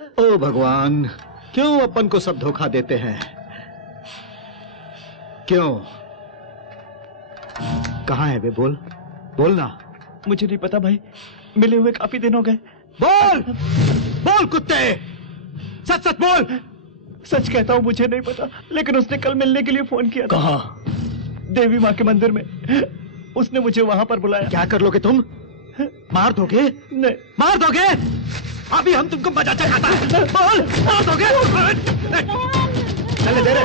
ओ भगवान, क्यों अपन को सब धोखा देते हैं? क्यों? कहाँ है वे? बोल, बोलना। मुझे नहीं पता भाई, मिले हुए काफी दिन हो गए। बोल, बोल कुत्ते, सच सच बोल। सच कहता हूँ, मुझे नहीं पता, लेकिन उसने कल मिलने के लिए फोन किया था। कहाँ? देवी माँ के मंदिर में। उसने मुझे वहां पर बुलाया। क्या कर लोगे तुम? मार दोगे? नहीं। मार दोगे? अभी हम तुमको मजा चखाता है। बोल, मार दोगे? चले दे रहे।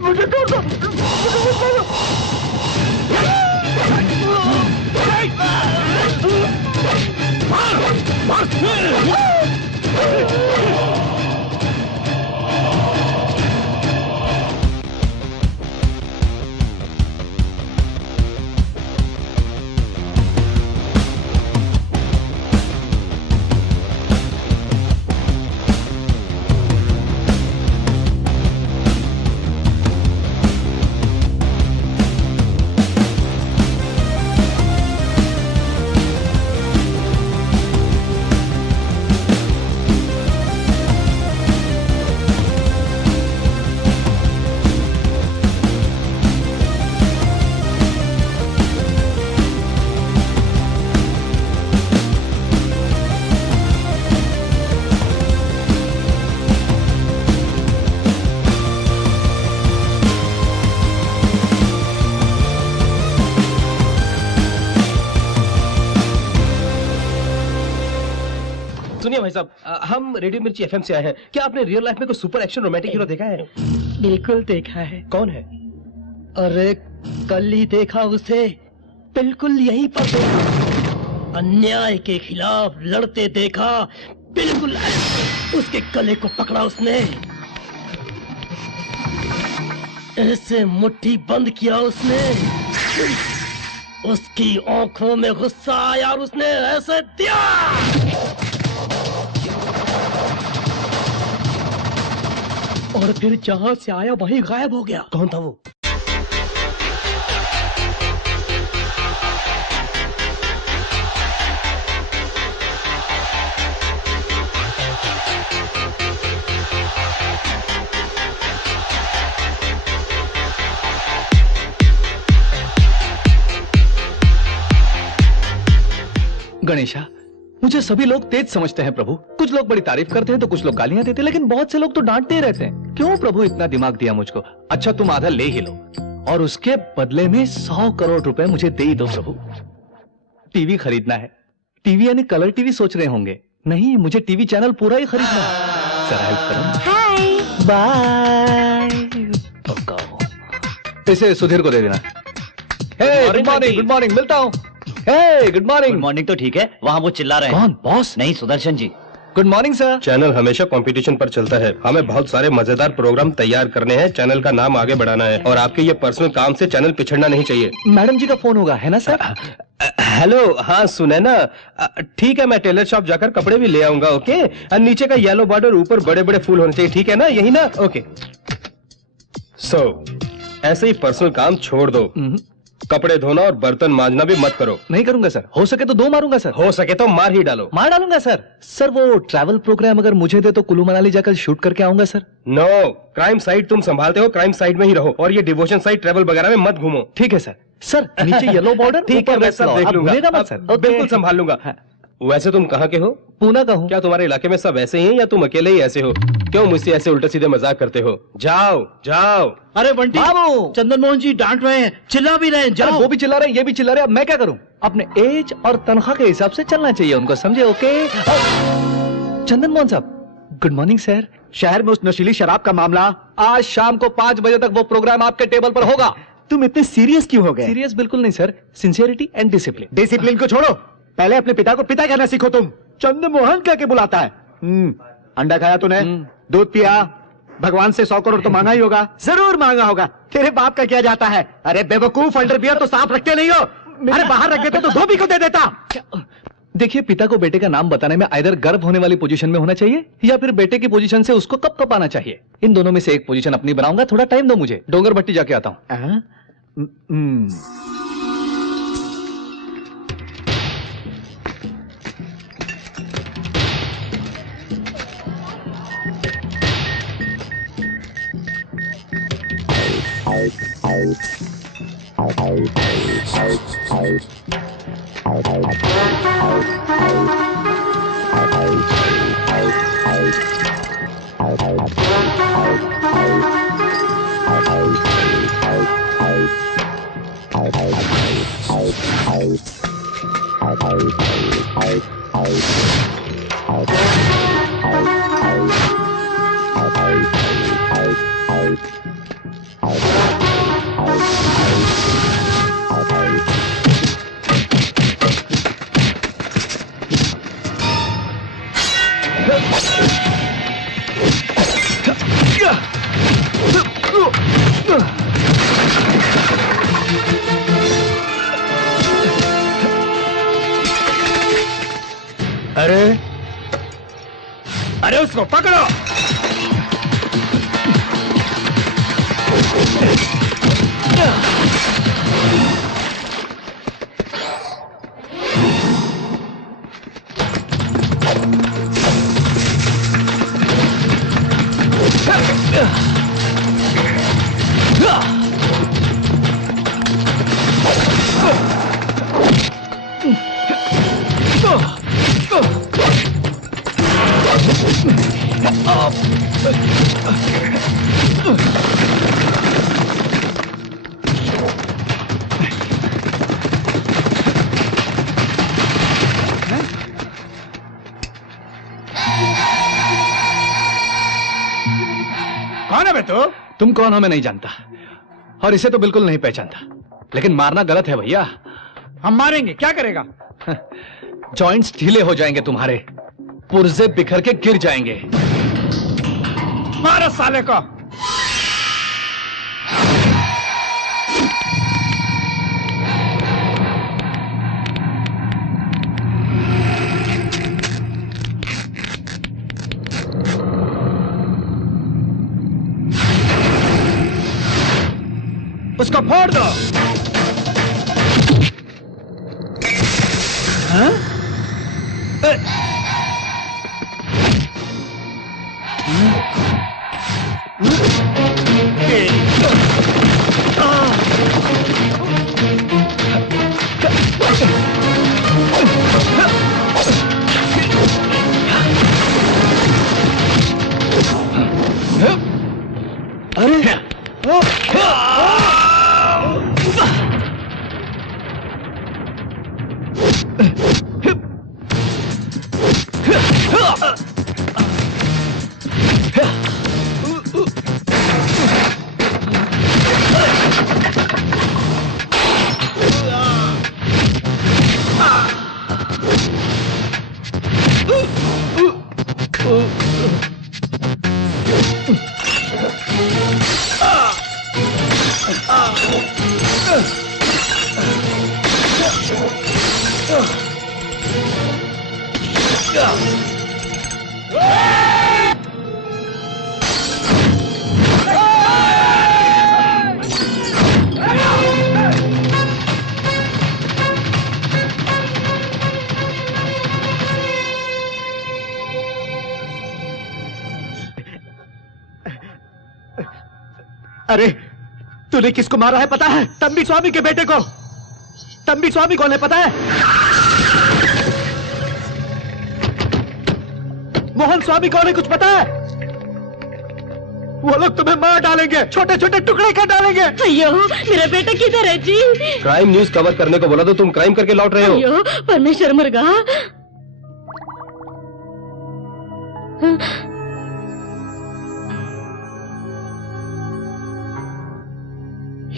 मुझे कर दो। सुनिए भाई साहब, हम रेडियो मिर्ची एफएम से आए हैं। क्या आपने रियल लाइफ में कोई सुपर एक्शन रोमांटिक हीरो देखा है? बिल्कुल देखा है। कौन है? अरे कल ही देखा उसे, बिल्कुल यहीं पर देखा। अन्याय के खिलाफ लड़ते देखा, बिल्कुल उसके गले को पकड़ा उसने, ऐसे मुट्ठी बंद किया उसने, उसकी आंखों में गुस्सा आया और उसने ऐसे दिया। और फिर जहां से आया वहीं गायब हो गया। कौन था वो? गणेशा, मुझे सभी लोग तेज समझते हैं प्रभु। कुछ लोग बड़ी तारीफ करते हैं तो कुछ लोग गालियां देते हैं, लेकिन बहुत से लोग तो डांटते ही रहते हैं। क्यों प्रभु इतना दिमाग दिया मुझको? अच्छा तुम आधा ले ही लो और उसके बदले में 100 करोड़ रुपए मुझे दे ही दो प्रभु। टीवी खरीदना है। टीवी यानी कलर टीवी सोच रहे होंगे? नहीं, मुझे टीवी चैनल पूरा ही खरीदना है। जरा हेल्प करो। Hi bye. इसे सुधीर को दे देना। Hey good morning, good morning, मिलता हूँ। Hey good morning. Good morning तो ठीक है, वहाँ वो चिल्ला रहे हैं। कौन? बॉस? नहीं, Sudarshan ji. Good morning sir. Channel हमेशा कंपटीशन पर चलता है। हमें बहुत सारे मजेदार प्रोग्राम तैयार करने हैं, चैनल का नाम आगे बढ़ाना है और आपके ये पर्सनल काम से चैनल पिछड़ना नहीं चाहिए। मैडम जी का फोन होगा, है ना सर? हेलो, हाँ सुने ना, ठीक है, मैं टेलर शॉप जाकर कपड़े भी ले आऊंगा। ओके, नीचे का येलो बॉर्डर, ऊपर बड़े बड़े फूल होने चाहिए, ठीक है ना? यही ना? ओके। ऐसे ही पर्सनल काम छोड़ दो। कपड़े धोना और बर्तन मांजना भी मत करो। नहीं करूंगा सर। हो सके तो 2 मारूंगा सर। हो सके तो मार ही डालो। मार डालूंगा सर। सर वो ट्रैवल प्रोग्राम अगर मुझे दे तो कुल्लू मनाली जाकर शूट करके आऊंगा सर। नो, क्राइम साइट तुम संभालते हो, क्राइम साइट में ही रहो और ये डिवोशन साइट ट्रैवल वगैरह में मत घूमो। ठीक है सर। सर नीचे येलो बॉर्डर, ठीक है, मैं सब देख लूंगा सर। बिल्कुल संभाल लूंगा। वैसे तुम कहाँ के हो? पूना का हूँ। क्या तुम्हारे इलाके में सब ऐसे ही हैं या तुम अकेले ही ऐसे हो? क्यों मुझसे ऐसे उल्टे सीधे मजाक करते हो? जाओ जाओ। अरे बंटी, चंदन मोहन जी डांट रहे हैं, चिल्ला भी रहे हैं, जाओ। वो भी चिल्ला रहे हैं, ये भी चिल्ला रहे हैं, अब मैं क्या करूं? अपने एज और तनख्वाह के हिसाब से चलना चाहिए उनको, समझे? ओके। चंदन मोहन साहब, गुड मॉर्निंग सर। शहर में उस नशीली शराब का मामला आज शाम को 5 बजे तक वो प्रोग्राम आपके टेबल पर होगा। तुम इतने सीरियस क्यों हो गए? सीरियस बिल्कुल नहीं sir, sincerity and discipline. Discipline को छोड़ो, पहले अपने पिता को पिता कहना सीखो। तुम चंदन मोहन क्या के बुलाता है? अंडा खाया तूने? दूध पिया? भगवान से 100 करोड़ तो मांगा ही होगा। जरूर मांगा होगा। तेरे बाप का किया जाता है? अरे बेवकूफ, अंडरवियर तो साफ रखते नहीं हो। अरे बाहर रख देते तो धोबी को दे देता। देखिए, पिता को बेटे का नाम बताने में आइदर गर्व होने वाली पोजीशन में होना चाहिए या फिर बेटे की पोजीशन से उसको कप कप आना चाहिए। इन दोनों में से एक पोजीशन अपनी बनाऊंगा। थोड़ा टाइम दो मुझे, डोंगर भट्टी जाके आता हूँ। अरे अरे उसको पकड़ो। कौन है बे तू? तुम कौन हो मैं नहीं जानता, और इसे तो बिल्कुल नहीं पहचानता, लेकिन मारना गलत है भैया। हम मारेंगे, क्या करेगा? जॉइंट्स ढीले हो जाएंगे तुम्हारे, पुर्जे बिखर के गिर जाएंगे। मारो साले को। उसको फोड़ दो। हाँ? अरे तूने किसको मारा है पता है? तंबी स्वामी के बेटे को। तंबी स्वामी कौन है पता है? मोहन स्वामी कौन है कुछ पता है? वो लोग तुम्हें मार डालेंगे, छोटे छोटे टुकड़े कर डालेंगे। अयो मेरा बेटा किधर है जी? क्राइम न्यूज कवर करने को बोला तो तुम क्राइम करके लौट रहे हो। अयो परमेश्वर मुर्गा।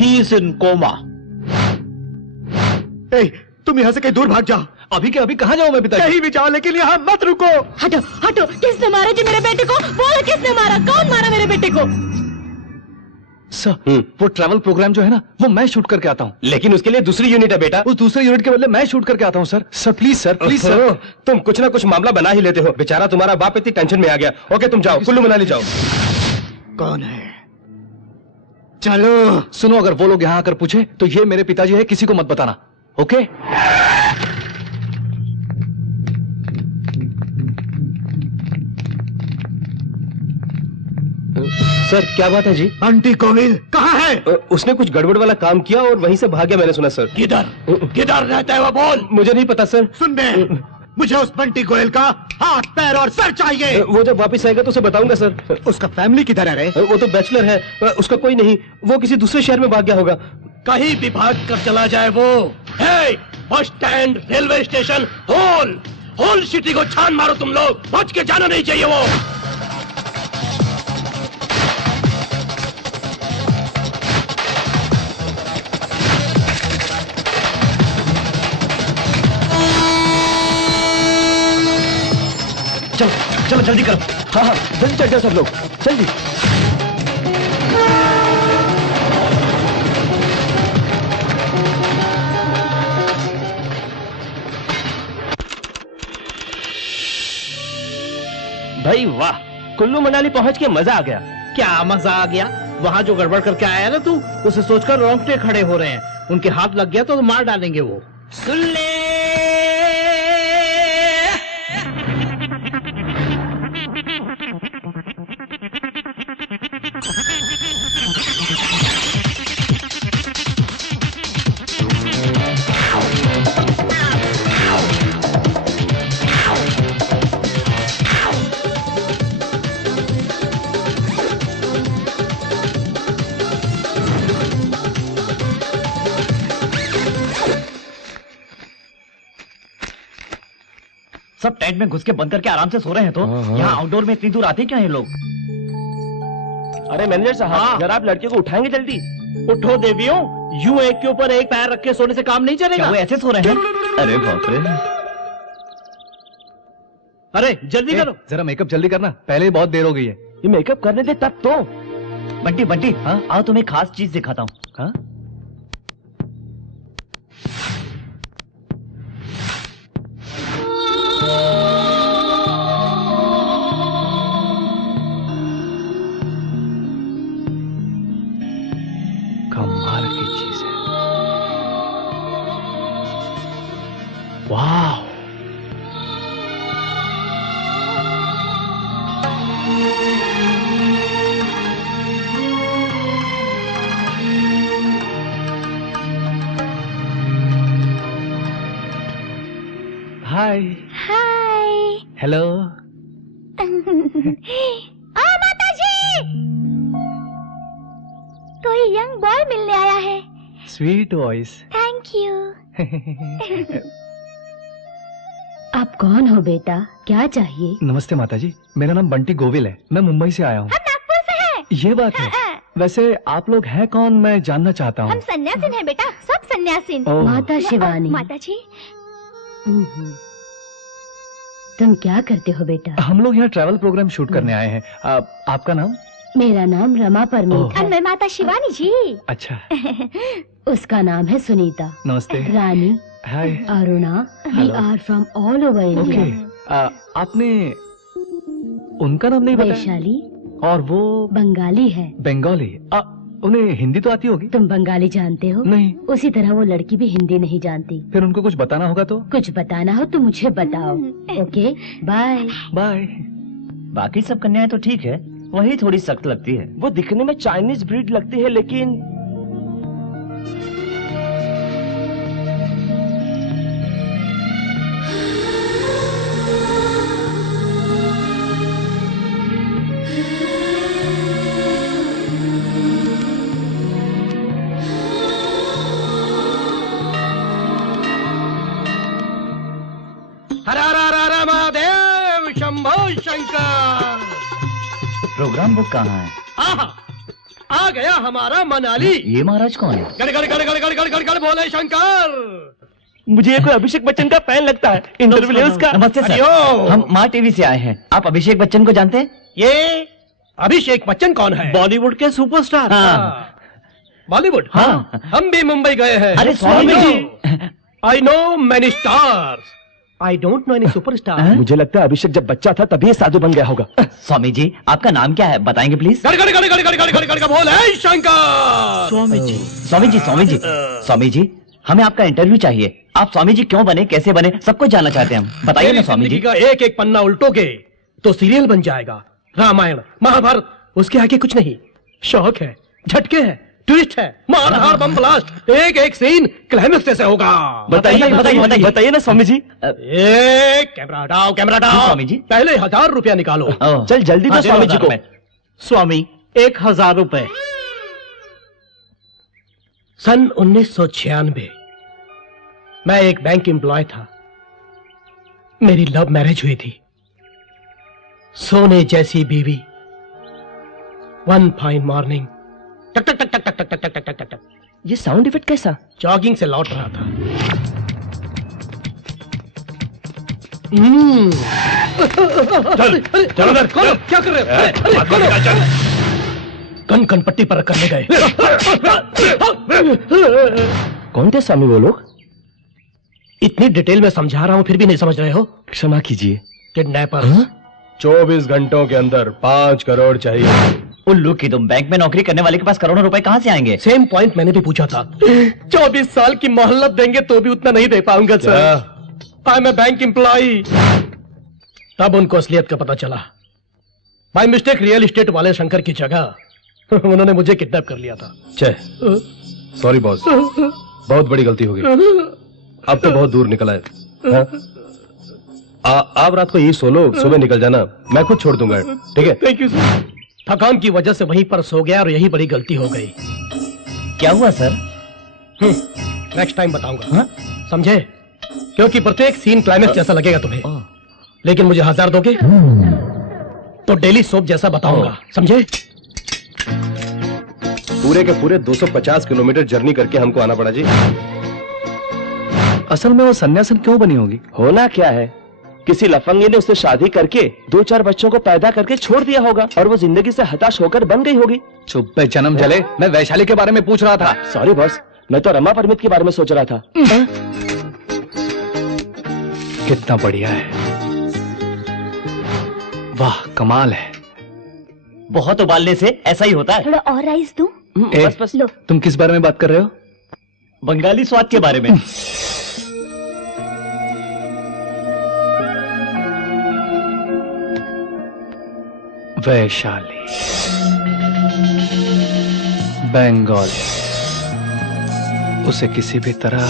He is in coma. ए, तुम यहाँ से कहीं दूर भाग जाओ। अभी के अभी कहाँ जाऊं मैं पिताजी? कहीं भी जाओ लेकिन यहाँ मत रुको। हटो हटो, किसने मारा जी मेरे बेटे को? बोलो किसने मारा? कौन मारा मेरे बेटे को? सर वो ट्रैवल प्रोग्राम जो है ना, वो मैं शूट करके आता हूँ। लेकिन उसके लिए दूसरी यूनिट है बेटा। उस दूसरे यूनिट के बदले मैं शूट करके आता हूँ sir. Sir please sir, please sir. तुम कुछ ना कुछ मामला बना ही लेते हो। बेचारा तुम्हारा बाप इतनी टेंशन में आ गया। ओके तुम जाओ, कुल्लू मनाली जाओ। कौन है? चलो। सुनो, अगर वो लोग यहाँ आकर पूछे तो ये मेरे पिताजी है, किसी को मत बताना। ओके? सर क्या बात है जी? आंटी कोविल कहाँ है? है? उसने कुछ गड़बड़ वाला काम किया और वहीं से भाग गया, मैंने सुना सर। किधर रहता है वो, बोल। मुझे नहीं पता सर। सुन बे, मुझे उस बंटी गोयल का हाथ, पैर और सर चाहिए। वो जब वापस आएगा तो उसे बताऊंगा सर। उसका फैमिली किधर है रे? वो तो बैचलर है, उसका कोई नहीं, वो किसी दूसरे शहर में भाग गया होगा। कहीं भी भाग कर चला जाए वो। Hey, bus stand, railway station, whole city को छान मारो तुम लोग, बच के जाना नहीं चाहिए वो। चलो जल्दी करो। हाँ, जल्दी चल जाओ सब लोग, जल्दी। भाई वाह, कुल्लू मनाली पहुंच के मजा आ गया। क्या मजा आ गया? वहाँ जो गड़बड़ करके आया ना तू, उसे सोचकर रोंगटे खड़े हो रहे हैं। उनके हाथ लग गया तो मार डालेंगे वो। सुन ले, सब टेंट में घुस के बंद करके आराम से सो रहे हैं तो यहाँ आउटडोर में इतनी दूर आते क्यों हैं लोग? अरे मैनेजर साहब, जरा आप लड़कियों को उठाएंगे जल्दी। उठो देवियों, यूं एक के ऊपर एक पैर रख के सोने से काम नहीं चलेगा। क्या वो ऐसे सो रहे हैं? अरे बाप रे। अरे जल्दी करो। जरा मेकअप जल्दी करना, पहले ही बहुत देर हो गई है। ये मेकअप करने दे तब तो। बंटी, हाँ? आओ तुम्हें खास चीज दिखाता हूँ। हाँ? कमाल की चीज है। वाह, हाय हाय। हेलो। आ माताजी, कोई यंग बॉय मिलने आया है। Sweet voice. Thank you. आप कौन हो बेटा, क्या चाहिए? नमस्ते माताजी, मेरा नाम बंटी गोविल है, मैं मुंबई से आया हूँ। हम नागपुर से हैं। ये बात है। वैसे आप लोग हैं कौन, मैं जानना चाहता हूँ। हम सन्यासीन हैं बेटा, सब सन्यासीन। ओह। माता शिवानी। माताजी, तुम क्या करते हो बेटा? हम लोग यहाँ ट्रैवल प्रोग्राम शूट करने आए हैं। आपका नाम? मेरा नाम रमा परमीत ओह। है। मैं माता शिवानी जी। अच्छा। उसका नाम है सुनीता। नमस्ते। Rani, hi. Aruna, we hello. Are from all over okay. India. आपने उनका नाम नहीं बताया? वैशाली और वो बंगाली है। बंगाली। उन्हें हिंदी तो आती होगी? तुम बंगाली जानते हो? नहीं। उसी तरह वो लड़की भी हिंदी नहीं जानती। फिर उनको कुछ बताना होगा तो? कुछ बताना हो तो मुझे बताओ। Okay, bye bye. बाकी सब कन्याएं तो ठीक है, वही थोड़ी सख्त लगती है। वो दिखने में चाइनीज ब्रीड लगती है, लेकिन हर हर हर हर महादेव, शंभो शंकर। प्रोग्राम बुक कहाँ है? आहा, आ गया हमारा मनाली। ये महाराज कौन है? गड़ गड़ गड़ गड़ गड़ गड़ गड़ गड़ बोले शंकर। मुझे ये कोई अभिषेक बच्चन का फैन लगता है। इंटरव्यू ले उसका। नमस्ते सर, हरिओम। हम माँ टीवी से आए हैं। आप अभिषेक बच्चन को जानते हैं? ये अभिषेक बच्चन कौन है? बॉलीवुड के सुपरस्टार। हाँ। बॉलीवुड। हाँ। हम भी मुंबई गए हैं। अरे Swami ji. I know many stars, I don't know any superstar. मुझे लगता है अभिषेक जब बच्चा था तभी ये साधु बन गया होगा। स्वामी जी, आपका नाम क्या है, बताएंगे प्लीज? गड़ गड़ गड़ गड़ गड़ गड़ गड़ गड़ बोले शंकर। स्वामी जी। स्वामी जी, स्वामी जी, स्वामी जी, हमें आपका इंटरव्यू चाहिए। आप स्वामी जी क्यों बने, कैसे बने, सब कुछ जानना चाहते हैं हम। बताइए ना स्वामी जी। जिंदगी का एक एक पन्ना उल्टोगे तो सीरियल बन जाएगा। रामायण, महाभारत, उसके आगे कुछ नहीं। शौक है, झटके हैं, ट्विस्ट है, मारधार बम ब्लास्ट, एक एक सीन क्लाइमेक्स जैसे होगा। बताइए ना स्वामी जी। कैमरा हटाओ, कैमरा हटाओ। स्वामी जी। पहले 1000 रुपया निकालो। चल जल्दी दो स्वामी जी को। स्वामी 1000 रुपए। सन 1996 मैं एक बैंक एम्प्लॉय था। मेरी लव मैरिज हुई थी। सोने जैसी बीवी। वन फाइन मॉर्निंग टक टक टक टक टक टक टक टक टक टक। ये साउंड इफेक्ट कैसा? जॉगिंग से लौट रहा था। चलो उधर, खोलो, क्या कर रहे हो? कन कन पट्टी पर करने गए। कौन थे स्वामी वो लोग? इतनी डिटेल में समझा रहा हूं फिर भी नहीं समझ रहे हो? क्षमा कीजिए। किडनैपर। 24 घंटों के अंदर 5 करोड़ चाहिए। उल्लू की तुम, बैंक में नौकरी करने वाले के पास करोड़ों रुपए कहाँ से आएंगे? सेम पॉइंट मैंने भी पूछा था। 24 साल की मोहल्लत देंगे तो भी उतना नहीं दे पाऊंगा sir. I am a bank employee. तब उनको असलियत का पता चला। बाय मिस्टेक रियल एस्टेट वाले शंकर की जगह उन्होंने मुझे किडनैप कर लिया था। सॉरी बॉस, बहुत बड़ी गलती हो गई। अब तो बहुत दूर निकला है। हाँ? आप रात को यही सो लो, सुबह निकल जाना, मैं खुद छोड़ दूंगा। ठीक है? Thank you sir. थकान की वजह से वहीं पर सो गया और यही बड़ी गलती हो गई। क्या हुआ सर? नेक्स्ट टाइम बताऊंगा। समझे? क्योंकि प्रत्येक सीन क्लाइमेक्स जैसा लगेगा तुम्हें। लेकिन मुझे 1000 दोगे तो डेली सोप जैसा बताऊंगा। समझे? पूरे के पूरे 250 किलोमीटर जर्नी करके हमको आना पड़ा जी। असल में वो सन्यासन क्यों बनी होगी? होना क्या है, किसी लफंगे ने उससे शादी करके 2-4 बच्चों को पैदा करके छोड़ दिया होगा और वो जिंदगी से हताश होकर बन गई होगी। चुप पे जन्म जले, मैं वैशाली के बारे में पूछ रहा था। सॉरी बॉस, मैं तो रमा परमित के बारे में सोच रहा था। कितना बढ़िया है, वाह कमाल है। बहुत उबालने से ऐसा ही होता है। थोड़ा और राइस दूं? बस लो। तुम किस बारे में बात कर रहे हो? बंगाली स्वाद के बारे में। वैशाली, बंगाल, उसे किसी भी तरह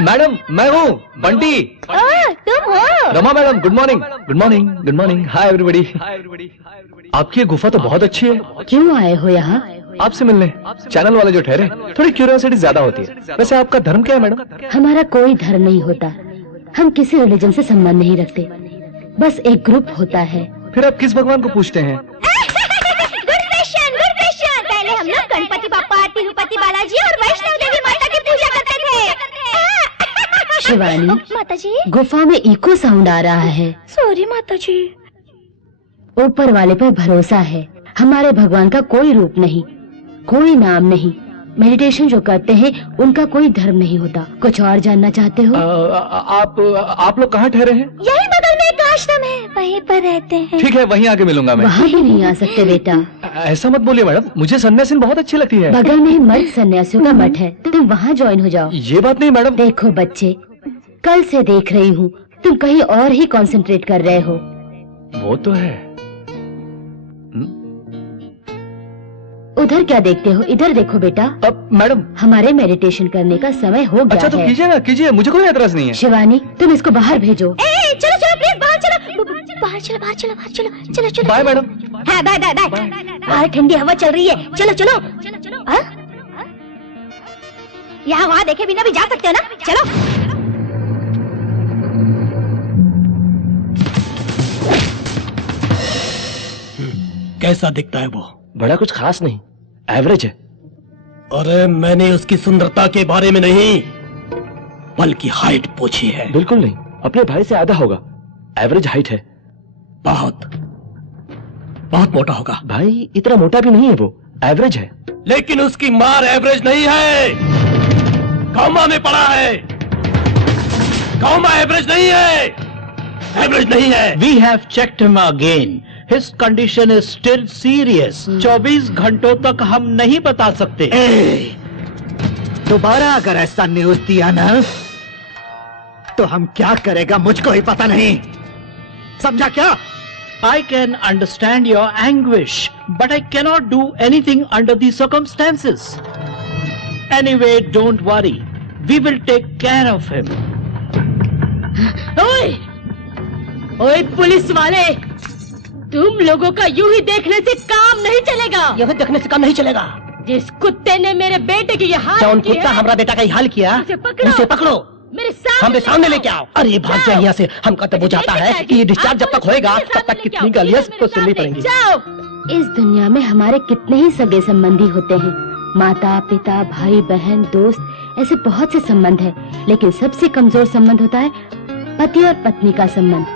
मैडम, मैं हूँ बंटी। तुम हो? Rama madam, good morning. Good morning, good morning. Hi everybody. आपकी ये गुफा तो बहुत अच्छी है। क्यों आए हो यहाँ? आपसे मिलने। चैनल वाले जो ठहरे, थोड़ी क्यूरियोसिटी ज्यादा होती है। वैसे आपका धर्म क्या है मैडम? हमारा कोई धर्म नहीं होता। हम किसी रिलीजन से संबंध नहीं रखते। बस एक ग्रुप होता है। फिर आप किस भगवान को पूछते हैं? पहले हम लोग गणपति बाप्पा, तिरुपति बालाजी और वैष्णव देवी माता की पूजा करते थे। शिवानी, माताजी, गुफा में इको साउंड आ रहा है। सॉरी माताजी। ऊपर वाले पर भरोसा है। हमारे भगवान का कोई रूप नहीं, कोई नाम नहीं। मेडिटेशन जो करते हैं उनका कोई धर्म नहीं होता। कुछ और जानना चाहते हो? आप लोग कहाँ ठहरे हैं? यही बगल में एक आश्रम है, वहीं पर रहते हैं। ठीक है, वहीं आके मिलूंगा मैं। वहाँ भी नहीं आ सकते बेटा। ऐसा मत बोलिए मैडम, मुझे सन्यासीन बहुत अच्छी लगती है। बगल में मर्द सन्यासियों का मठ है, तुम वहाँ ज्वाइन हो जाओ। ये बात नहीं मैडम। देखो बच्चे, कल से देख रही हूँ तुम कहीं और ही कंसंट्रेट कर रहे हो। वो तो है। उधर क्या देखते हो? इधर देखो बेटा। अब मैडम, हमारे मेडिटेशन करने का समय हो गया अच्छा तो है। कीजिए ना, कीजिए, मुझे कोई एतराज नहीं है। शिवानी, तुम इसको बाहर भेजो। चलो चलो प्लीज, बाहर चलो, बाहर चलो, बाहर चलो, बाहर चलो, चलो चलो। Bye madam. हाँ बाय बाय बाय। बाहर ठंडी हवा चल रही है, चलो चलो चलो चलो। यहाँ वहाँ देखे बिना भी जा सकते हो ना? चलो। कैसा दिखता है वो? बड़ा कुछ खास नहीं, एवरेज है। अरे मैंने उसकी सुंदरता के बारे में नहीं, बल्कि हाइट पूछी है। बिल्कुल नहीं, अपने भाई से आधा होगा। एवरेज हाइट है। बहुत बहुत मोटा होगा। भाई इतना मोटा भी नहीं है वो, एवरेज है। लेकिन उसकी मार एवरेज नहीं है, कौमा में पड़ा है। कौमा एवरेज नहीं है, एवरेज नहीं है। We have checked him again. His condition is still serious. 24 घंटों तक हम नहीं बता सकते। दोबारा अगर ऐसा न्यूज दिया ना तो हम क्या करेगा मुझको ही पता नहीं, समझा क्या? I can understand your anguish, but I cannot do anything under the circumstances. Anyway, don't worry. We will take care of him. ओए, ओए पुलिस वाले, तुम लोगों का यूं ही देखने से काम नहीं चलेगा। यह देखने से काम नहीं चलेगा। जिस कुत्ते ने मेरे बेटे की ये हाल जौन किया कुत्ता हमारा बेटा का ये हाल किया, उसे पकड़ो, मेरे सामने हमरे सामने लेके आओ। अरे भाग जाए यहाँ से, हमका तब वो जाता है कि ये डिस्चार्ज जब तक होएगा तब तक कितनी गालियां तो सुननी पड़ेंगी। जाओ। इस दुनिया में हमारे कितने ही सगे संबंधी होते हैं, माता पिता भाई बहन दोस्त, ऐसे बहुत से संबंध हैं, लेकिन सबसे कमजोर संबंध होता है पति और पत्नी का संबंध,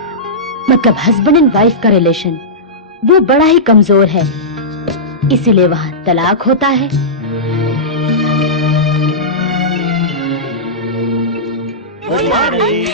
मतलब हस्बैंड एंड वाइफ का रिलेशन। वो बड़ा ही कमजोर है, इसीलिए वहाँ तलाक होता है। मॉर्निंग।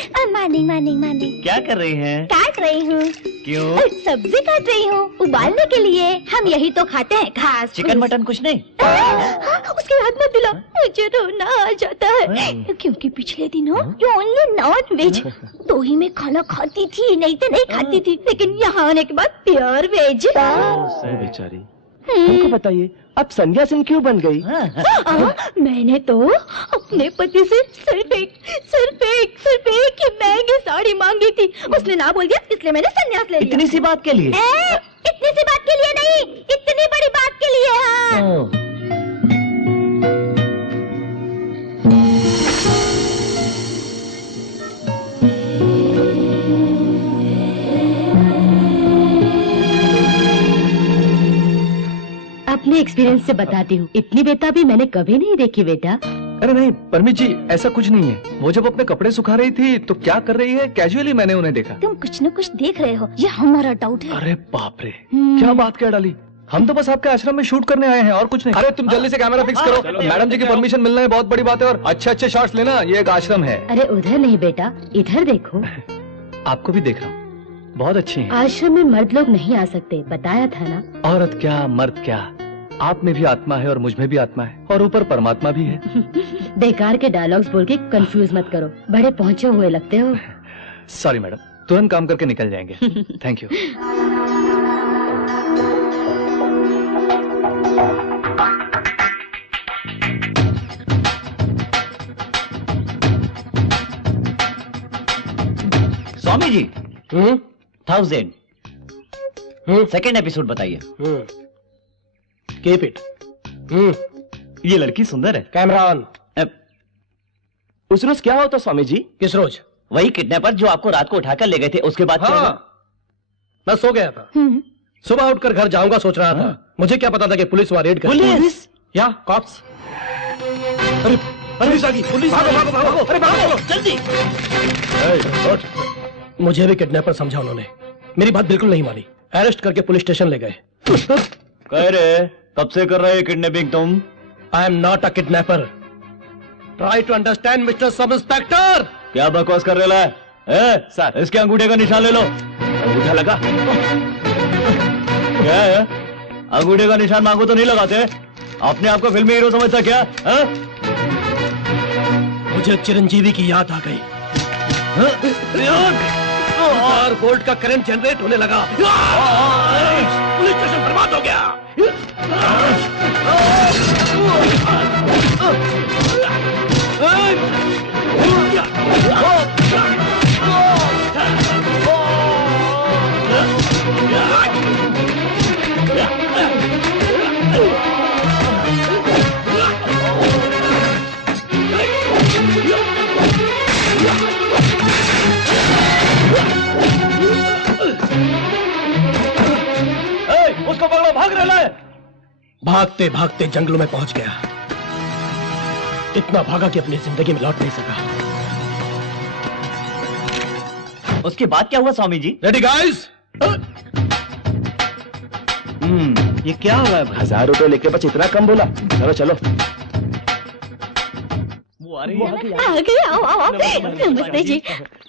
क्या कर रही हैं? काट रही हूँ। क्यों? सब्जी काट रही हूँ उबालने के लिए। हम यही तो खाते हैं, घास चिकन मटन कुछ नहीं? उसकी याद मत दिला, मुझे रोना आ जाता है, क्योंकि पिछले दिनों यू ओनली नॉन वेज, तो ही मैं खाना खाती थी, नहीं तो नहीं खाती थी, लेकिन यहाँ आने के बाद प्योर वेज। बेचारी, हमको बताइए अब सन्यासिन क्यों बन गई? मैंने तो अपने पति से सिर्फ एक ही महंगी साड़ी मांगी थी, उसने ना बोल दिया, इसलिए मैंने संन्यास ले लिया। इतनी सी बात के लिए? इतनी सी बात के लिए नहीं, इतनी बड़ी बात के लिए। हाँ। अपने एक्सपीरियंस से बताती हूँ, इतनी बेताबी मैंने कभी नहीं देखी बेटा। अरे नहीं परमित जी, ऐसा कुछ नहीं है। वो जब अपने कपड़े सुखा रही थी तो क्या कर रही है, कैजुअली मैंने उन्हें देखा। तुम कुछ न कुछ देख रहे हो, ये हमारा डाउट है। अरे बाप रे, क्या बात क्या डाली। हम तो बस आपके आश्रम में शूट करने आए हैं और कुछ नहीं। अरे तुम जल्दी से कैमरा फिक्स करो, मैडम जी की परमिशन मिलना है बहुत बड़ी बात है, और अच्छे शॉट्स लेना, ये एक आश्रम है। अरे उधर नहीं बेटा, इधर देखो। आपको भी देख रहा हूँ, बहुत अच्छी हैं। आश्रम में मर्द लोग नहीं आ सकते, बताया था ना। औरत क्या मर्द क्या, आप में भी आत्मा है और मुझ में भी आत्मा है, और ऊपर परमात्मा भी है। बेकार के डायलॉग्स बोल के कंफ्यूज मत करो, बड़े पहुंचे हुए लगते हो। सॉरी मैडम, तुरंत काम करके निकल जाएंगे। Thank you. Swami ji 1000 second episode बताइए। Keep it. ये लड़की सुंदर है। Camera on. उस रोज क्या होता स्वामी जी? किस रोज? वही किडनैपर जो आपको रात को उठाकर ले गए थे, उसके बाद क्या हुआ? हाँ, मैं सो गया था। सुबह उठकर घर जाऊंगा सोच रहा था, मुझे क्या पता था कि पुलिस वहां रेड करेगी। पुलिस? या कॉप्स। अरे पुलिस आ गई, पुलिस! भागो भागो भागो, अरे भागो जल्दी। मुझे भी किडनैपर समझा उन्होंने, मेरी बात बिल्कुल नहीं मानी, अरेस्ट करके पुलिस स्टेशन ले गए। कह रहे कब से कर रहे हैं किडनैपिंग तुम? I am not a kidnapper, try to understand mister sub inspector. क्या बकवास कर रहे है सर? इसके अंगूठे का निशान ले लो। अंगूठा लगा? क्या है, अंगूठे का निशान मांगो तो नहीं लगाते? अपने आप को फिल्मी हीरो समझता क्या है? मुझे चिरंजीवी की याद आ गई। और गोल्ड का करंट जनरेट होने लगा, पुलिस स्टेशन बर्बाद हो गया। उसको पकड़ो, भाग रहा है। भागते भागते जंगलों में पहुंच गया। इतना भागा कि अपनी जिंदगी में लौट नहीं सका। उसके बाद क्या हुआ स्वामी जी? Ready guys? ये क्या हो रहा है? 1000 रुपए लेके बस इतना कम बोला। चलो चलो। वो आ रही है। आ गए, आओ आओ आओ। नमस्ते जी,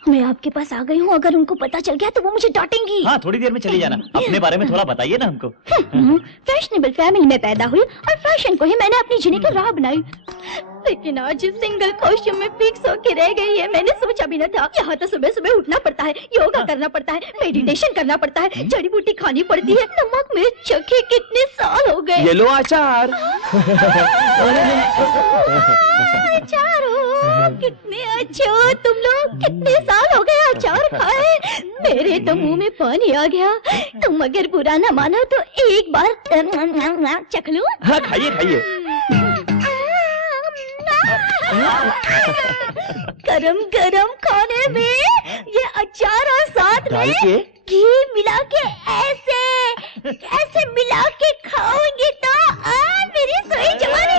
मैं आपके पास आ गई हूँ। अगर उनको पता चल गया तो वो मुझे डांटेंगी। हाँ, थोड़ी देर में चली जाना। अपने बारे में थोड़ा बताइए ना हमको। फैशनेबल फैमिली में पैदा हुई और फैशन को ही मैंने अपनी जीने की राह बनाई। लेकिन आज इस सिंगल कॉस्ट्यूम में फिक्स होके रह गई है। मैंने सोचा भी न था। यहाँ तो सुबह सुबह उठना पड़ता है, योगा करना पड़ता है, मेडिटेशन करना पड़ता है, जड़ी बूटी खानी पड़ती है। नमक मिर्च चखे कितने साल हो गए। ये लो अचार। अचार हो, कितने अच्छे हो तुम लोग। कितने साल हो गए अचार खाए। मेरे तो मुंह में पानी आ गया। तुम अगर बुरा न मानो तो एक बार चख लूं। हाँ, खाइए खाइए। गरम गरम खाने में ये अचार और साथ डाल में के? घी मिला के ऐसे मिला के खाओगे तो मेरी सोई जवानी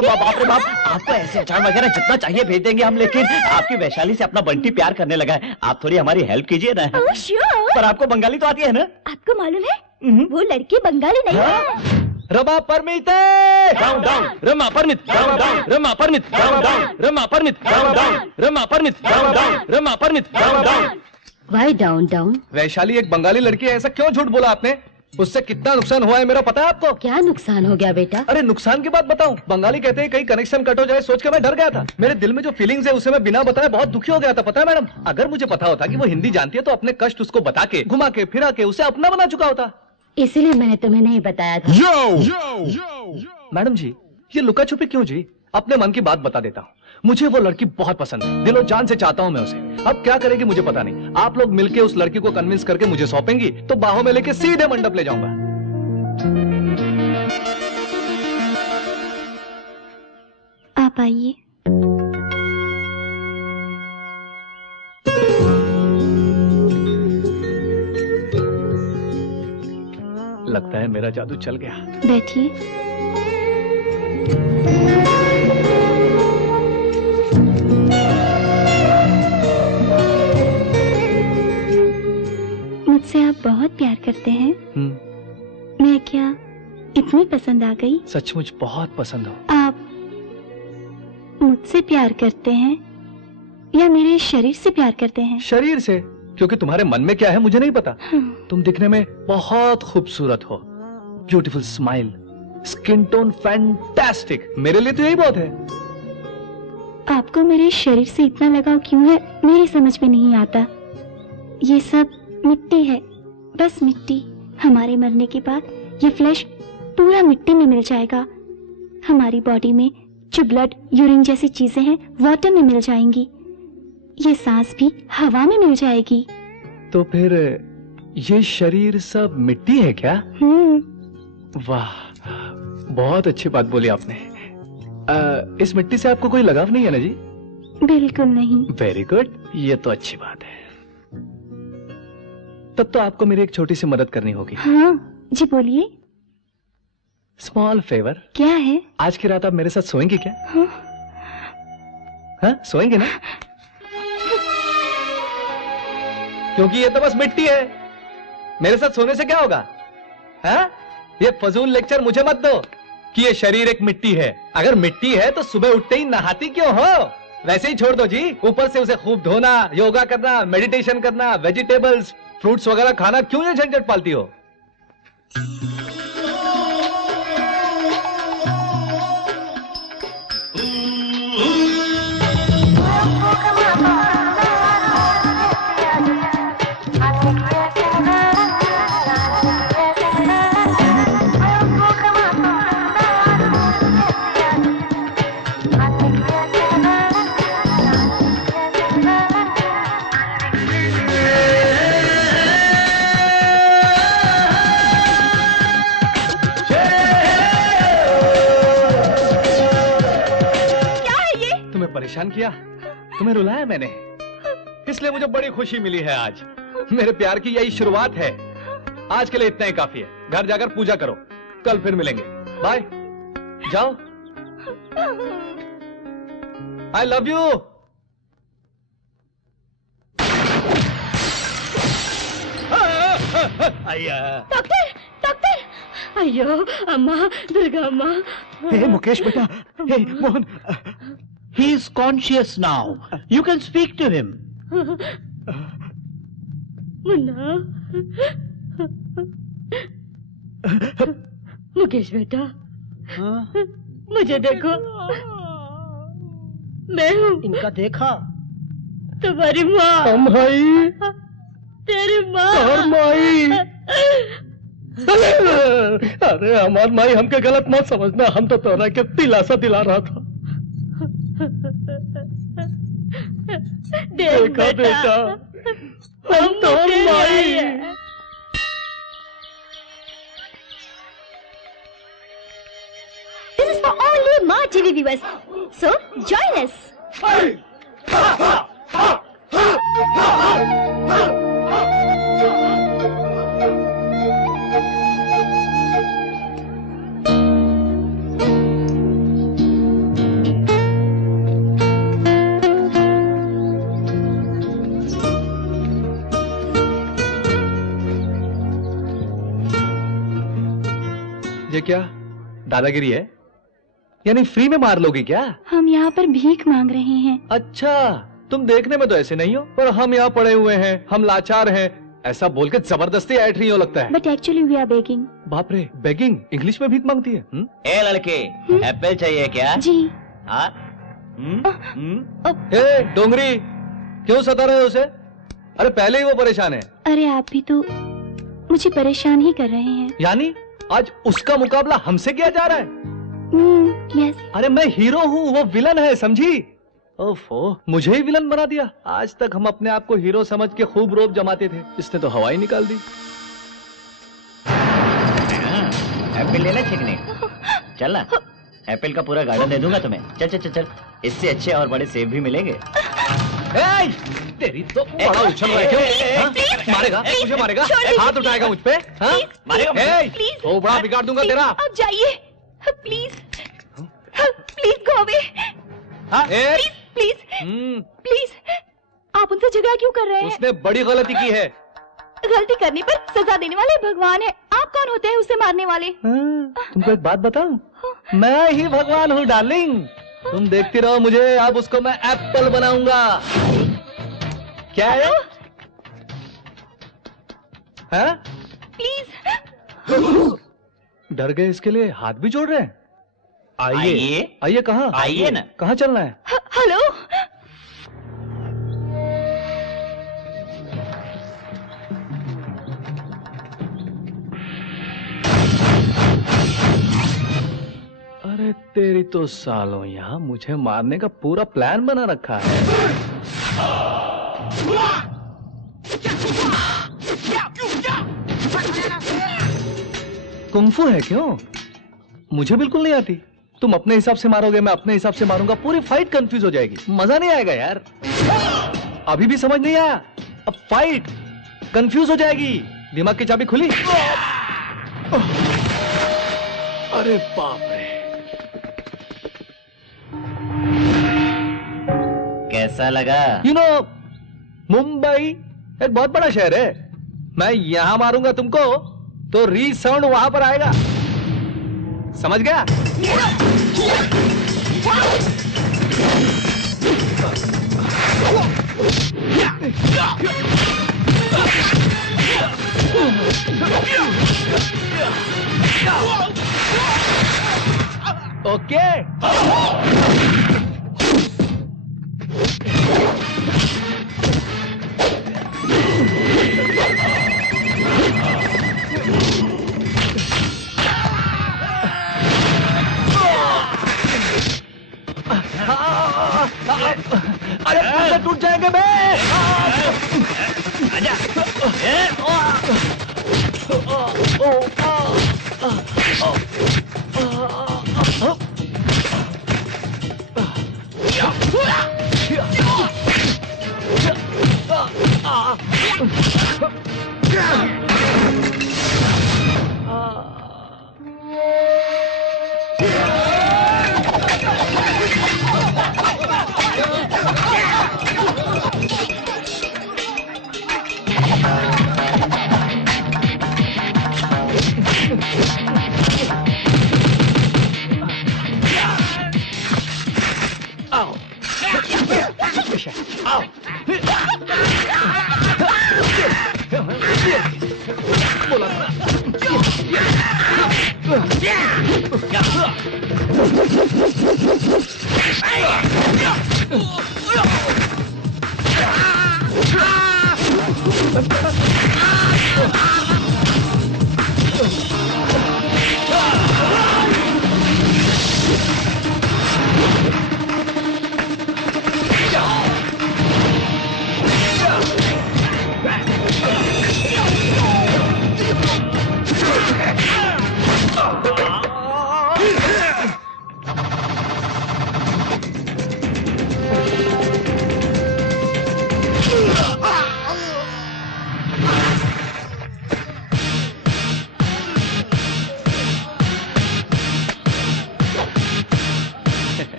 बाप रे बाप, आपको ऐसे अचार वगैरह जितना चाहिए भेज देंगे हम। लेकिन आपकी वैशाली से अपना बंटी प्यार करने लगा है। आप थोड़ी हमारी हेल्प कीजिए ना। पर आपको बंगाली तो आती है ना? आपको मालूम है वो लड़की बंगाली नहीं है। रमा परमिते डाउन डाउन। रमा परमित डाउन डाउन। रमा परमित डाउन डाउन। रमा परमित डाउन डाउन। रमा परमित डाउन डाउन। रमा परमित down down. Why down down? Vaishali एक बंगाली लड़की है, ऐसा क्यों झूठ बोला आपने? उससे कितना नुकसान हुआ है मेरा पता है आपको? क्या नुकसान हो गया बेटा? अरे नुकसान की बात बताऊं? बंगाली कहते हैं कहीं कनेक्शन कट हो जाए, सोच के मैं डर गया था। मेरे दिल में जो फीलिंग्स है उसे मैं बिना बताए बहुत दुखी हो गया था, पता है मैडम? अगर मुझे पता होता कि वो हिंदी जानती है तो अपने कष्ट उसको बता के, घुमा के, फिरा के उसे अपना बना चुका होता। इसीलिए मैंने तुम्हें नहीं बताया था। मैडम जी, ये लुका छुपी क्यों जी? अपने मन की बात बता देता हूँ। मुझे वो लड़की बहुत पसंद है, दिलो जान से चाहता हूँ मैं उसे। अब क्या करेगी मुझे पता नहीं। आप लोग मिलके उस लड़की को कन्विंस करके मुझे सौंपेंगी तो बाहों में लेके सीधे मंडप ले जाऊंगा। आप आइए। लगता है मेरा जादू चल गया। बैठिए। मुझसे आप बहुत प्यार करते हैं। मैं क्या इतनी पसंद आ गई? सचमुच बहुत पसंद हो। आप मुझसे प्यार करते हैं या मेरे शरीर से प्यार करते हैं? शरीर से, क्योंकि तुम्हारे मन में क्या है मुझे नहीं पता। तुम दिखने में बहुत खूबसूरत हो, beautiful smile, skin tone fantastic. मेरे लिए तो यही बहुत है। आपको मेरे शरीर से इतना लगाव क्यों है मेरी समझ में नहीं आता। ये सब मिट्टी है, बस मिट्टी। हमारे मरने के बाद ये फ्लैश पूरा मिट्टी में मिल जाएगा। हमारी बॉडी में जो ब्लड, यूरिन जैसी चीजें हैं वाटर में मिल जाएंगी। ये सांस भी हवा में मिल जाएगी। तो फिर ये शरीर सब मिट्टी है क्या? वाह, बहुत अच्छी बात बोली आपने। इस मिट्टी से आपको कोई लगाव नहीं है ना जी? बिल्कुल नहीं। वेरी गुड, ये तो अच्छी बात है। तब तो आपको मेरी एक छोटी सी मदद करनी होगी। हाँ जी, बोलिए। Small favour. क्या है? आज की रात आप मेरे साथ सोएंगे क्या? हाँ, सोएंगे ना? क्योंकि ये तो बस मिट्टी है। मेरे साथ सोने से क्या होगा? हाँ? ये फजूल लेक्चर मुझे मत दो कि ये शरीर एक मिट्टी है। अगर मिट्टी है तो सुबह उठते ही नहाती क्यों हो? वैसे ही छोड़ दो जी। ऊपर से उसे खूब धोना, योगा करना, मेडिटेशन करना, वेजिटेबल्स, फ्रूट्स वगैरह खाना, क्यों ये झंझट पालती हो? परेशान किया, तुम्हें रुलाया मैंने, इसलिए मुझे बड़ी खुशी मिली है आज। मेरे प्यार की यही शुरुआत है। आज के लिए इतना ही काफी है। घर जाकर पूजा करो, कल फिर मिलेंगे। बाय। जाओ। I love you. Doctor doctor अयो अम्मा दुर्गा अम्मा हे मुकेश बेटा, हे Mohan, He is conscious now. You can speak to him. Munna Mukesh बेटा मुझे देखो, मैं हूँ इनका देखा तुम्हारी माँ। भाई तेरी माँ। और माई अरे हमार माई हमके गलत मत समझना, हम तो तोरा के दिलासा दिला रहा था। देखा बेटा हम तो माई। This is for only Ma TV viewers. So join us. ये क्या दादागिरी है? यानी फ्री में मार लोगी क्या? हम यहाँ पर भीख मांग रहे हैं। अच्छा, तुम देखने में तो ऐसे नहीं हो, पर हम यहाँ पड़े हुए हैं, हम लाचार हैं, ऐसा बोल के जबरदस्ती ऐठ रही हो लगता है। But actually we are begging. बाप रे, बेगिंग इंग्लिश में भीख मांगती है? ए लड़के, एप्पल चाहिए क्या? जी। हाँ? ए डोंगरी, क्यों सता रहे हो उसे? अरे पहले ही वो परेशान है। अरे आप भी तो मुझे परेशान ही कर रहे हैं। यानी आज उसका मुकाबला हमसे किया जा रहा है? यस। अरे मैं हीरो हूँ, वो विलन है, समझी? ओफो, मुझे ही विलन बना दिया। आज तक हम अपने आप को हीरो समझ के खूब रोब जमाते थे, इसने तो हवा ही निकाल दी। एप्पल लेना चिकनी? चल ना, एप्पल का पूरा गार्डन दे दूंगा तुम्हें। चल चल चल चल, इससे अच्छे और बड़े सेब भी मिलेंगे। तेरी तो बड़ा उछल रहा है क्यों? मारेगा मुझे, मारेगा, हाथ उठाएगा मुझ पे, मारेगा? तो बड़ा बिगाड़ दूंगा तेरा। आप जाइए please, please go away, please please. आप उनसे झगड़ा क्यों कर रहे हैं? उसने बड़ी गलती की है। गलती करने पर सजा देने वाले भगवान है, आप कौन होते हैं उसे मारने वाले? तुमको एक बात बताऊं, मैं ही भगवान हूँ डार्लिंग। तुम देखती रहो मुझे, अब उसको मैं एप्पल बनाऊंगा। क्या है? हैं? प्लीज। डर गए इसके लिए हाथ भी जोड़ रहे हैं। आइए आइए। कहाँ? आइए ना। कहाँ चलना है? हेलो। अरे तेरी तो सालों, यहाँ मुझे मारने का पूरा प्लान बना रखा है। कुंफू है क्यों? मुझे बिल्कुल नहीं आती। तुम अपने हिसाब से मारोगे, मैं अपने हिसाब से मारूंगा, पूरी फाइट कंफ्यूज हो जाएगी, मजा नहीं आएगा यार। अभी भी समझ नहीं आया? अब फाइट कंफ्यूज हो जाएगी। दिमाग की चाबी खुली? अरे बाप रे। कैसा लगा? यू नो, मुंबई एक बहुत बड़ा शहर है। मैं यहां मारूंगा तुमको तो री साउंड वहां पर आएगा, समझ गया? ओके। अरे पैसे टूट जाएंगे बे। आजा।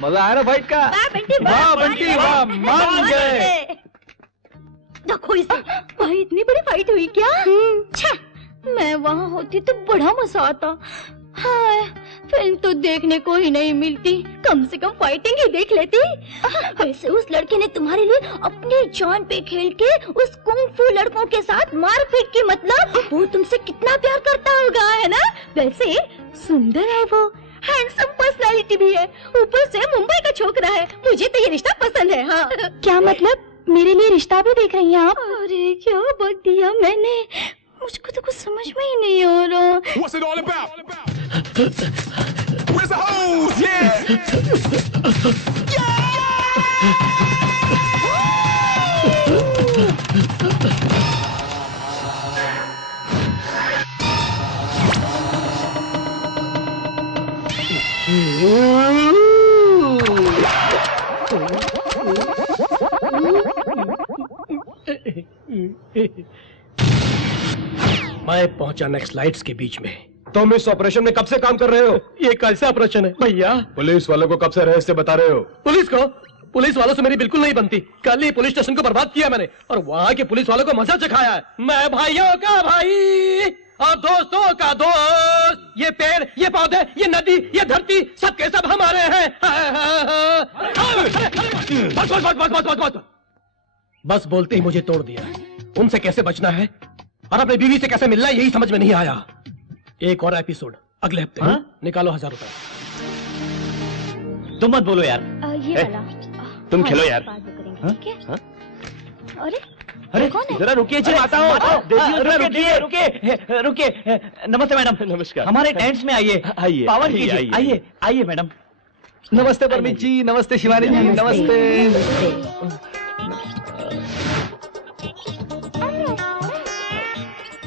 मजा आया ना फाइट का? वाह बंटी वाह, मान गए। देखो इसे, भाई इतनी बड़ी फाइट हुई क्या? छे, मैं वहाँ होती तो बड़ा मजा आता। हाय, फिल्म तो देखने को ही नहीं मिलती, कम से कम फाइटिंग ही देख लेती। वैसे उस लड़के ने तुम्हारे लिए अपनी जान पे खेल के उस कुंग फू लड़कों के साथ मारपीट की, मतलब वो तुमसे कितना प्यार करता होगा, है ना? वैसे सुंदर है वो, हैंडसम पर्सनालिटी भी है, ऊपर से मुंबई का छोकरा है। मुझे तो ये रिश्ता पसंद है। हाँ। क्या मतलब मेरे लिए रिश्ता भी देख रही हैं आप? अरे क्या बक दिया मैंने, मुझको तो कुछ समझ में ही नहीं आ रहा। What's it all about? Where's the hose? मैं पहुंचा नेक्स्ट लाइट्स के बीच में। तुम इस ऑपरेशन में कब से काम कर रहे हो? ये कैसा ऑपरेशन है भैया? पुलिस वालों को कब से रहस्य बता रहे हो? पुलिस वालों से मेरी बिल्कुल नहीं बनती। कल ही पुलिस स्टेशन को बर्बाद किया मैंने और वहाँ के पुलिस वालों को मजा चखाया है। मैं भाइयों का भाई और दोस्तों का दोस्त, ये पेड़, ये पौधे, ये नदी, ये धरती, सबके सब हमारे हैं। बस बोलते ही मुझे तोड़ दिया। उनसे कैसे बचना है और अपनी बीवी से कैसे मिलना है, यही समझ में नहीं आया। एक और एपिसोड अगले हफ्ते। निकालो 1000 रुपए। तुम मत बोलो यार। ये वाला तुम खेलो यार। अरे अरे कौन है? जरा रुकिए जी, आता हूँ। रुकिए रुकिए रुकिए। नमस्ते मैडम। नमस्कार। हमारे टेंट्स में आइए, आइए, पावर आइए, कीजिए। आइए। आइए आइए मैडम। नमस्ते परमीत जी, नमस्ते शिवानी जी, नमस्ते।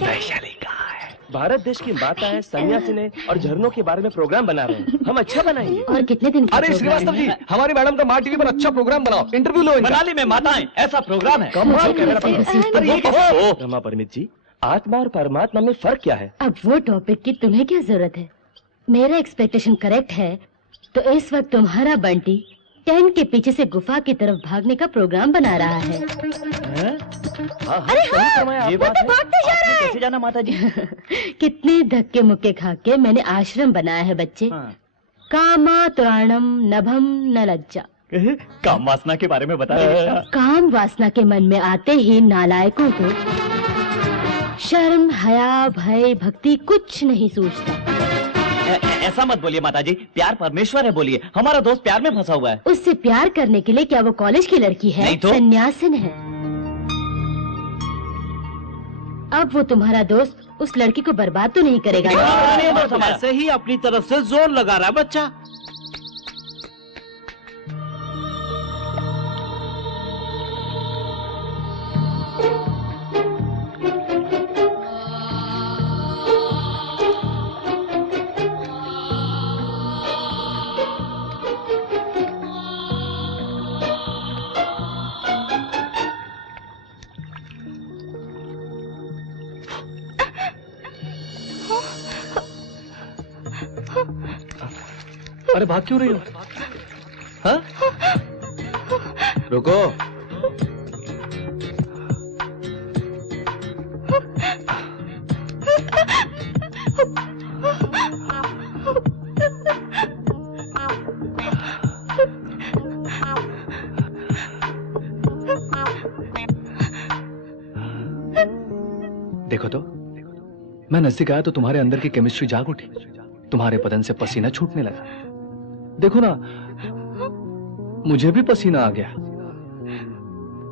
वैशाली कहाँ है? भारत देश की माताएं, सन्यासी ने और झरनों के बारे में प्रोग्राम बना रहे हैं। हम अच्छा बनाएंगे। और कितने दिन का अरे प्रोग्राम श्रीवास्तव है? जी, हमारी मैडम का माँ टीवी पर अच्छा प्रोग्राम बनाओ, इंटरव्यू लो इनका। मनाली में माताएं, ऐसा प्रोग्राम है। कमाल का मेरा प्रोग्राम। अरे ये कैसे? रमा परमित जी, आत्मा और परमात्मा में फर्क क्या है? अब वो टॉपिक की तुम्हें क्या जरूरत है? मेरा एक्सपेक्टेशन करेक्ट है तो इस वक्त तुम्हारा बंटी टेंट के पीछे से गुफा की तरफ भागने का प्रोग्राम बना रहा है। अरे हाँ, ये बात है। आपने कैसे जाना माता जी? कितने धक्के मुक्के खा के मैंने आश्रम बनाया है बच्चे। कामा तुराणम नभम न लज्जा। काम वासना के बारे में बता रहे हैं। काम वासना के मन में आते ही नालायकों को शर्म, हया, भय, भक्ति कुछ नहीं सूझता। ऐसा मत बोलिए माता जी, प्यार परमेश्वर है बोलिए। हमारा दोस्त प्यार में फंसा हुआ है। उससे प्यार करने के लिए क्या वो कॉलेज की लड़की है? नहीं तो? सन्यासिन है। अब वो तुम्हारा दोस्त उस लड़की को बर्बाद तो नहीं करेगा? ऐसे ही अपनी तरफ से जोर लगा रहा है बच्चा। अरे भाग क्यों रही हो? हाँ? रुको। देखो तो, मैं नजदीक आया तो तुम्हारे अंदर की केमिस्ट्री जाग उठी, तुम्हारे बदन से पसीना छूटने लगा। देखो ना, मुझे भी पसीना आ गया।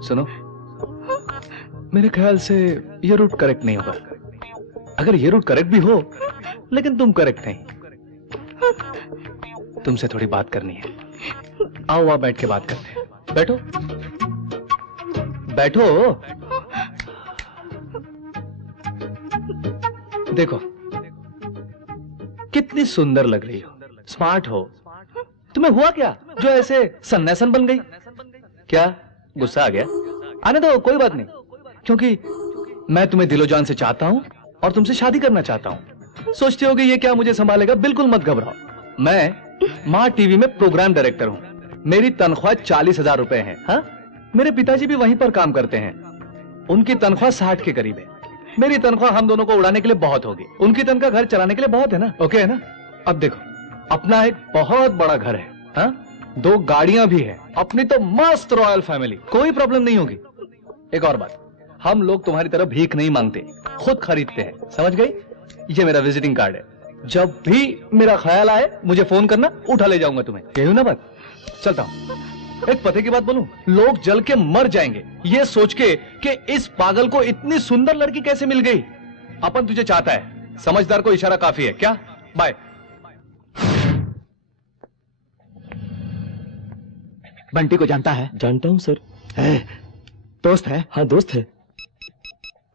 सुनो, मेरे ख्याल से ये रूट करेक्ट नहीं होगा। अगर ये रूट करेक्ट भी हो, लेकिन तुम करेक्ट नहीं। तुमसे थोड़ी बात करनी है। आओ वहां बैठ के बात करते हैं। बैठो बैठो। देखो कितनी सुंदर लग रही हो, स्मार्ट हो। तुम्हें हुआ क्या जो ऐसे सन्यासन बन गई? क्या गुस्सा आ गया? आने दो, कोई बात नहीं, क्योंकि मैं तुम्हें दिलो जान से चाहता हूं और तुमसे शादी करना चाहता हूं। सोचते हो कि ये क्या मुझे संभालेगा? बिल्कुल मत घबराओ। मैं मां टीवी में प्रोग्राम डायरेक्टर हूं। मेरी तनख्वाह 40,000 रुपए है। हाँ, मेरे पिताजी भी वहीं पर काम करते हैं। उनकी तनख्वाह 60 के करीब है। मेरी तनख्वाह हम दोनों को उड़ाने के लिए बहुत होगी, उनकी तनख्वाह घर चलाने के लिए बहुत है ना। ओके है ना? अब देखो, अपना एक बहुत बड़ा घर है, हाँ? 2 गाड़ियां भी है, अपनी तो मस्त रॉयल फैमिली, कोई प्रॉब्लम नहीं होगी। एक और बात, हम लोग तुम्हारी तरह भीख नहीं मांगते, खुद खरीदते हैं, समझ गई? ये मेरा विजिटिंग कार्ड है। जब भी मेरा ख्याल आए मुझे फोन करना, उठा ले जाऊंगा तुम्हें। कहूं ना बात? चलता हूं। एक पते की बात बोलूं, लोग जल के मर जाएंगे ये सोच के कि इस पागल को इतनी सुंदर लड़की कैसे मिल गई। अपन तुझे चाहता है, समझदार को इशारा काफी है। क्या? बाय। बंटी को जानता है? जानता हूं सर। दोस्त है? हाँ दोस्त है।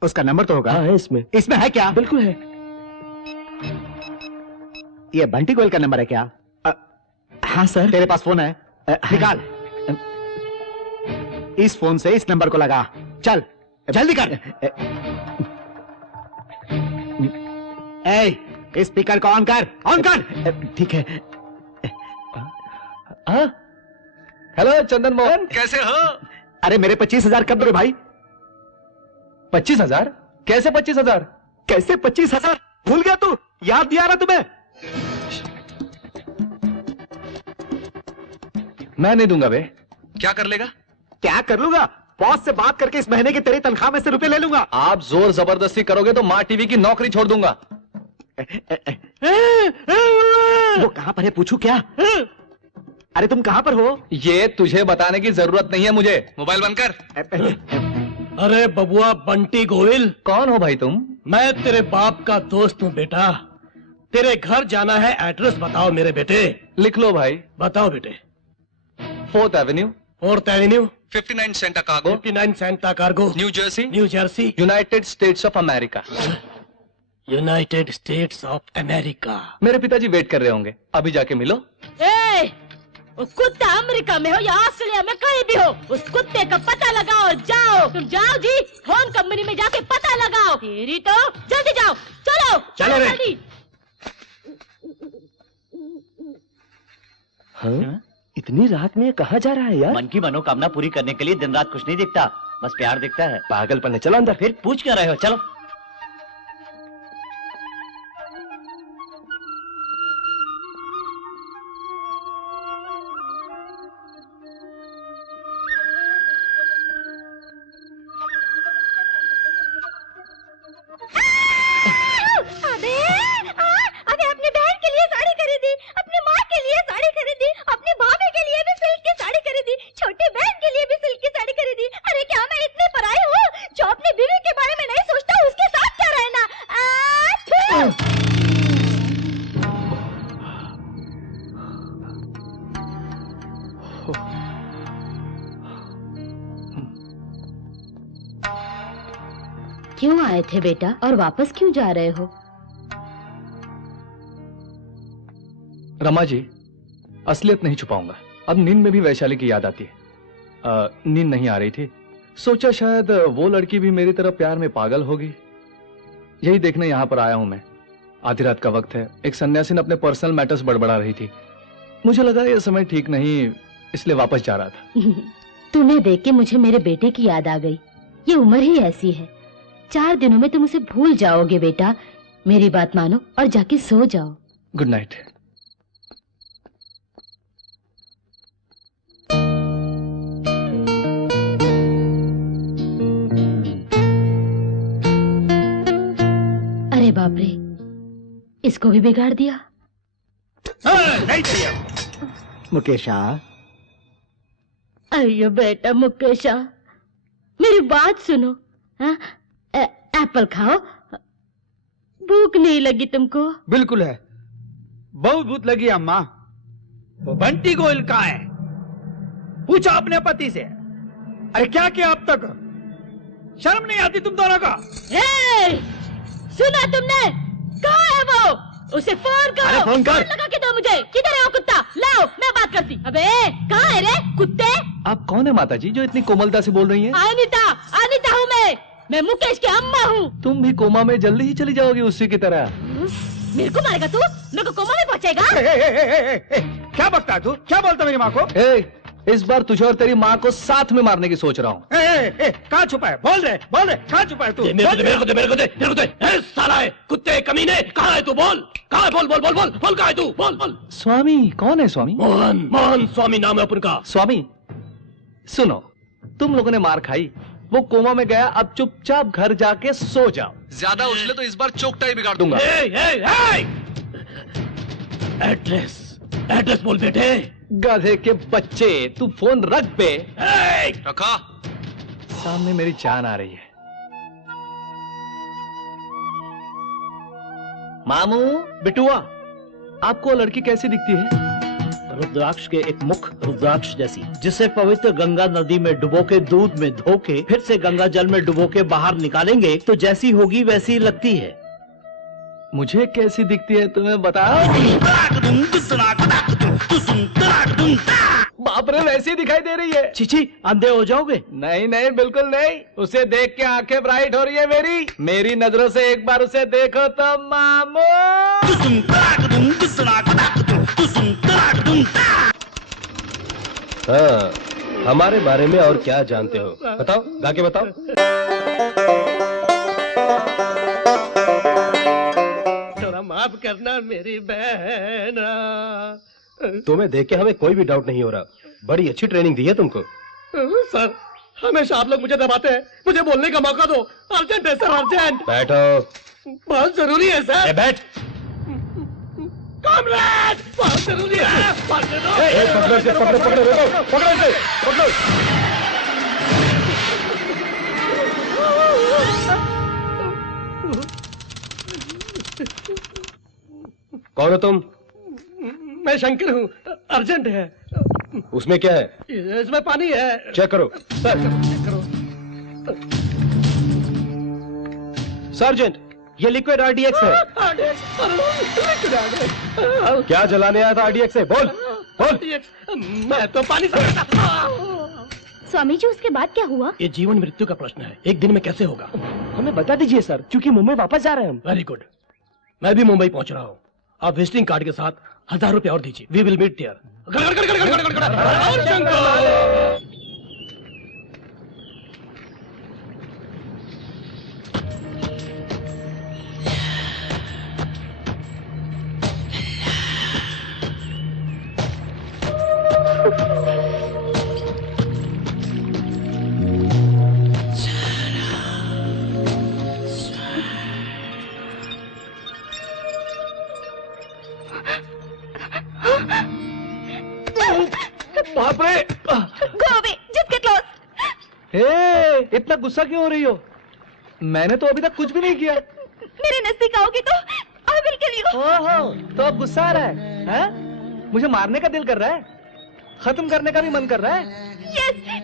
उसका नंबर तो होगा? हाँ है इसमें। इसमें है क्या? बिल्कुल है। ये बंटी गोयल का नंबर है क्या? हाँ सर। तेरे पास फोन है? निकाल। इस फोन से इस नंबर को लगा। चल जल्दी कर। ए, स्पीकर को ऑन कर, ऑन कर। ठीक है। हेलो चंदन मोहन, कैसे हो? अरे मेरे 25,000 कब दोगे भाई? 25,000? कैसे 25,000? कैसे 25,000? भूल गया तू? याद नहीं आ रहा तुम्हें? मैं नहीं दूंगा बे। क्या कर लेगा? क्या कर लूंगा? बॉस से बात करके इस महीने की तेरी तनख्वाह में से रुपए ले लूंगा। आप जोर जबरदस्ती करोगे तो मां टीवी की नौकरी छोड़ दूंगा। वो कहां पर है पूछू क्या? अरे तुम कहां पर हो? ये तुझे बताने की जरूरत नहीं है मुझे। मोबाइल बंद कर। अरे बबुआ बंटी गोयल। कौन हो भाई तुम? मैं तेरे बाप का दोस्त हूँ बेटा। तेरे घर जाना है, एड्रेस बताओ मेरे बेटे। लिख लो भाई। बताओ बेटे। 4th Avenue, 4th Avenue, 59 Santa cargo, 59 Santa cargo, new Jersey, new Jersey, United states of America. United states of America. मेरे पिताजी वेट कर रहे होंगे, अभी जाके मिलो। उस कुत्ता अमेरिका में हो या ऑस्ट्रेलिया में, कहीं भी हो, उस कुत्ते का पता लगाओ। जाओ, तुम जाओ जी, फोन कंपनी में जाके पता लगाओ। तेरी तो जल्दी जाओ, चलो चलो रे। जल्दी। हाँ? इतनी रात में ये कहाँ जा रहा है यार? मन की मनोकामना पूरी करने के लिए दिन रात कुछ नहीं दिखता, बस प्यार दिखता है। पागलपन है। चलो अंदर। फिर पूछ क्या रहे हो? चलो। अबे अपनी बहन के लिए साड़ी खरीदी, अपनी माँ के लिए साड़ी खरीदी, अपनी भाभी के लिए भी सिल्क की साड़ी खरीदी, छोटी बहन के लिए भी सिल्क की साड़ी खरीदी। अरे क्या मैं इतनी पराई हूँ जो अपनी बीवी के बारे में नहीं सोचता? उसके साथ क्या रहना? क्यों आए थे बेटा और वापस क्यों जा रहे हो? रमा जी, असलियत नहीं छुपाऊंगा, अब नींद में भी वैशाली की याद आती है। नींद नहीं आ रही थी, सोचा शायद वो लड़की भी मेरी तरह प्यार में पागल होगी। यही देखने यहाँ पर आया हूं मैं। आधी रात का वक्त है, एक सन्यासीन अपने पर्सनल मैटर्स बड़बड़ा रही थी। मुझे लगा ये समय ठीक नहीं, इसलिए वापस जा रहा था। तुम्हें देख के मुझे मेरे बेटे की याद आ गई। ये उम्र ही ऐसी है, 4 दिनों में तुम उसे भूल जाओगे बेटा। मेरी बात मानो और जाके सो जाओ। Good night. अरे बाप रे, इसको भी बिगाड़ दिया। नहीं चाहिए। मुकेशा, अयो बेटा मुकेशा, मेरी बात सुनो। हाँ? एप्पल खाओ। भूख नहीं लगी तुमको? बिल्कुल है, बहुत भूख लगी अम्मा। वो बंटी गोयल कहाँ है? पूछा अपने पति से। अरे क्या किया अब तक? शर्म नहीं आती तुम दोनों का? सुना तुमने? कहाँ है वो? उसे फोन करो। अरे फोन कर। लगा के दो मुझे। किधर है वो कुत्ता? लाओ, मैं बात करती। अबे कहाँ है रे कुत्ते? आप कौन है माता जी जो इतनी कोमलता से बोल रही हैं? अनिता हूँ मैं मुकेश की अम्मा हूँ। तुम भी कोमा में जल्दी ही चली जाओगी उसी की तरह। मेरे को मारेगा तू? मेरे को कोमा में पहुँचेगा? क्या बकता है तू? क्या बोलता मेरी माँ को? इस बार तुझे और तेरी माँ को साथ में मारने की सोच रहा हूँ। कहाँ छुपा है? बोल रहे कहाँ छुपा है तू? मेरे को दे। साला है, कुत्ते कमीने, कहाँ है तू? बोल कहाँ है? बोल कहाँ है तू? बोल। स्वामी कौन है? स्वामी मोहन स्वामी नाम है अपन का। स्वामी सुनो, तुम लोगों ने मार खाई, वो कोमा में गया, अब चुपचाप घर जाके सो जाओ। ज्यादा उछले तो इस बार चोकटा ही बिगाड़ दूंगा। एड्रेस बोल बेटे। गधे के बच्चे, तू फोन रख बे। रखा। सामने मेरी जान आ रही है। मामू, बिटुआ, आपको लड़की कैसी दिखती है? रुद्राक्ष के एक मुख रुद्राक्ष जैसी, जिसे पवित्र गंगा नदी में डुबो के दूध में धो के फिर से गंगा जल में डुबो के बाहर निकालेंगे तो जैसी होगी वैसी लगती है। मुझे कैसी दिखती है तुम्हें बताओ। बाप रे, वैसी दिखाई दे रही है। चिची, अंधे हो जाओगे? नहीं नहीं, बिल्कुल नहीं। उसे देख के आंखें ब्राइट हो रही है मेरी नजरों से एक बार उसे देखो तो मामू। हाँ, हमारे बारे में और क्या जानते हो? बताओ, गा के बताओ। थोड़ा माफ करना मेरी बहन। तुम्हें देख के हमें कोई भी डाउट नहीं हो रहा। बड़ी अच्छी ट्रेनिंग दी है तुमको। सर, हमेशा आप लोग मुझे दबाते हैं। मुझे बोलने का मौका दो। अर्जेंट है सर, अर्जेंट। बैठो। बहुत जरूरी है सर। बैठ। कॉमरेड, बहुत जरूरी है। पकड़ो इसे, पकड़ो इसे। कौन हो तुम? मैं शंकर हूँ, अर्जेंट है। उसमें क्या है? इसमें पानी है। चेक करो। सर चेक करो। सर्जेंट, ये लिक्विड आरडीएक्स है। क्या जलाने आया था आरडीएक्स से? बोल। मैं तो पानी से। स्वामी जी, उसके बाद क्या हुआ? ये जीवन मृत्यु का प्रश्न है, एक दिन में कैसे होगा? हमें बता दीजिए सर, क्योंकि मुंबई वापस जा रहे हैं हम। वेरी गुड, मैं भी मुंबई पहुंच रहा हूँ। आप विजिटिंग कार्ड के साथ 1000 रुपए और दीजिए। We will meet there. बाप रे, इतना गुस्सा क्यों हो रही हो? मैंने तो अभी तक कुछ भी नहीं किया। मेरे नजदीक आओगे तो I will kill you। ओहो, तो अब गुस्सा आ रहा है? हैं? मुझे मारने का दिल कर रहा है? खत्म करने का भी मन कर रहा है?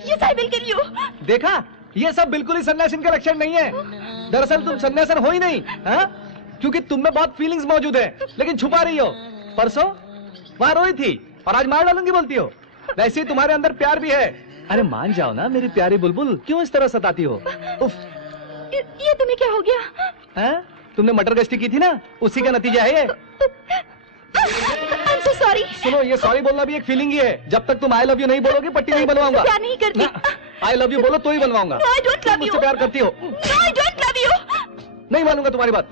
Yes, I will kill you। देखा, ये सब बिल्कुल ही सन्यासिन का लक्षण नहीं है। दरअसल तुम सन्यासन हो ही नहीं, हाँ? क्योंकि तुम में बहुत फीलिंग्स मौजूद है, लेकिन छुपा रही हो। परसों वहां रोई थी और आज मार डालूंगी बोलती हो। वैसे ही तुम्हारे अंदर प्यार भी है। अरे मान जाओ ना मेरी प्यारी बुलबुल, क्यों इस तरह सताती हो? उफ, ये तुम्हें क्या हो गया? हैं? तुमने मटर गश्ती की थी ना, उसी का नतीजा है ये। I'm so sorry। सुनो, ये सॉरी बोलना भी एक फीलिंग ही है। जब तक तुम आई लव यू नहीं बोलोगी, पट्टी नहीं बनवाऊंगा। प्यार नहीं करती। आई लव यू बोलो तो ही बनवाऊंगा। No, I don't love you। मुझसे प्यार करती हो? No, I don't love you। नहीं मानूंगा तुम्हारी बात।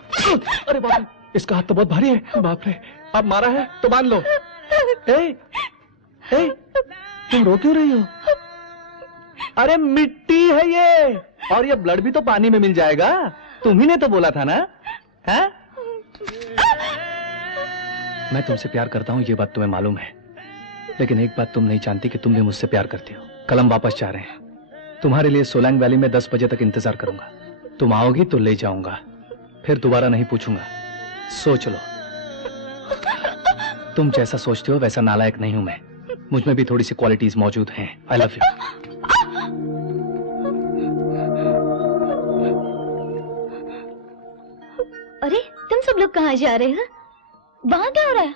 अरे बाप रे, इसका हाथ तो बहुत भारी है। बाप रे, अब मारा है तो मान लो। ए, तुम रो क्यों रही हो? अरे मिट्टी है ये, और ये ब्लड भी तो पानी में मिल जाएगा। तुम ही ने तो बोला था ना, है? मैं तुमसे प्यार करता हूं, ये बात तुम्हें मालूम है। लेकिन एक बात तुम नहीं जानती कि तुम भी मुझसे प्यार करती हो। कल हम वापस जा रहे हैं। तुम्हारे लिए सोलैंग वैली में 10 बजे तक इंतजार करूंगा। तुम आओगी तो ले जाऊंगा, फिर दोबारा नहीं पूछूंगा। सोच लो। तुम जैसा सोचते हो वैसा नालायक नहीं हूं मैं। मुझ में भी थोड़ी सी क्वालिटीज मौजूद हैं। I love you. अरे तुम सब लोग कहाँ जा रहे हो? वहाँ क्या हो रहा है?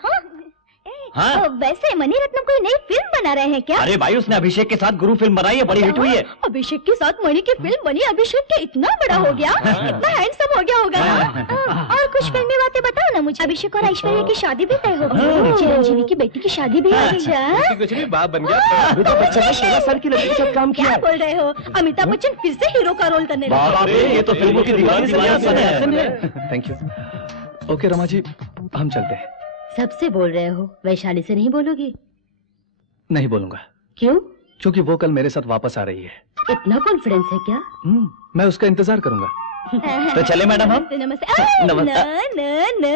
हाँ? वैसे मणि रत्नम कोई नई फिल्म बना रहे हैं क्या? अरे भाई, उसने अभिषेक के साथ गुरु फिल्म बनाई है, बड़ी हिट हुई है। अभिषेक के साथ मणि की फिल्म बनी, अभिषेक क्या इतना बड़ा हो गया, इतना हैंडसम हो गया होगा ना? और कुछ फिल्मी बातें बताओ ना मुझे। अभिषेक और ऐश्वर्या की शादी भी तय हो गई, चिरंजीवी की बेटी की शादी भी आ गई। कुछ नहीं, बाप बन गया। अमिताभ बच्चन ने 16 साल की लड़की के साथ काम किया क्या है। बोल रहे हो? अमिताभ बच्चन फिर से हीरो का रोल करने लगे। ये तो फिल्मों की दीवानी है। Thank you. Okay Rama ji, हम चलते हैं। सबसे बोल रहे हो, वैशाली से नहीं बोलोगी? नहीं बोलूंगा। क्यों? क्योंकि वो कल मेरे साथ वापस आ रही है। इतना कॉन्फिडेंस है क्या? मैं उसका इंतजार करूंगा। तो चले मैडम हम? नमस्ते। नमस्ते। न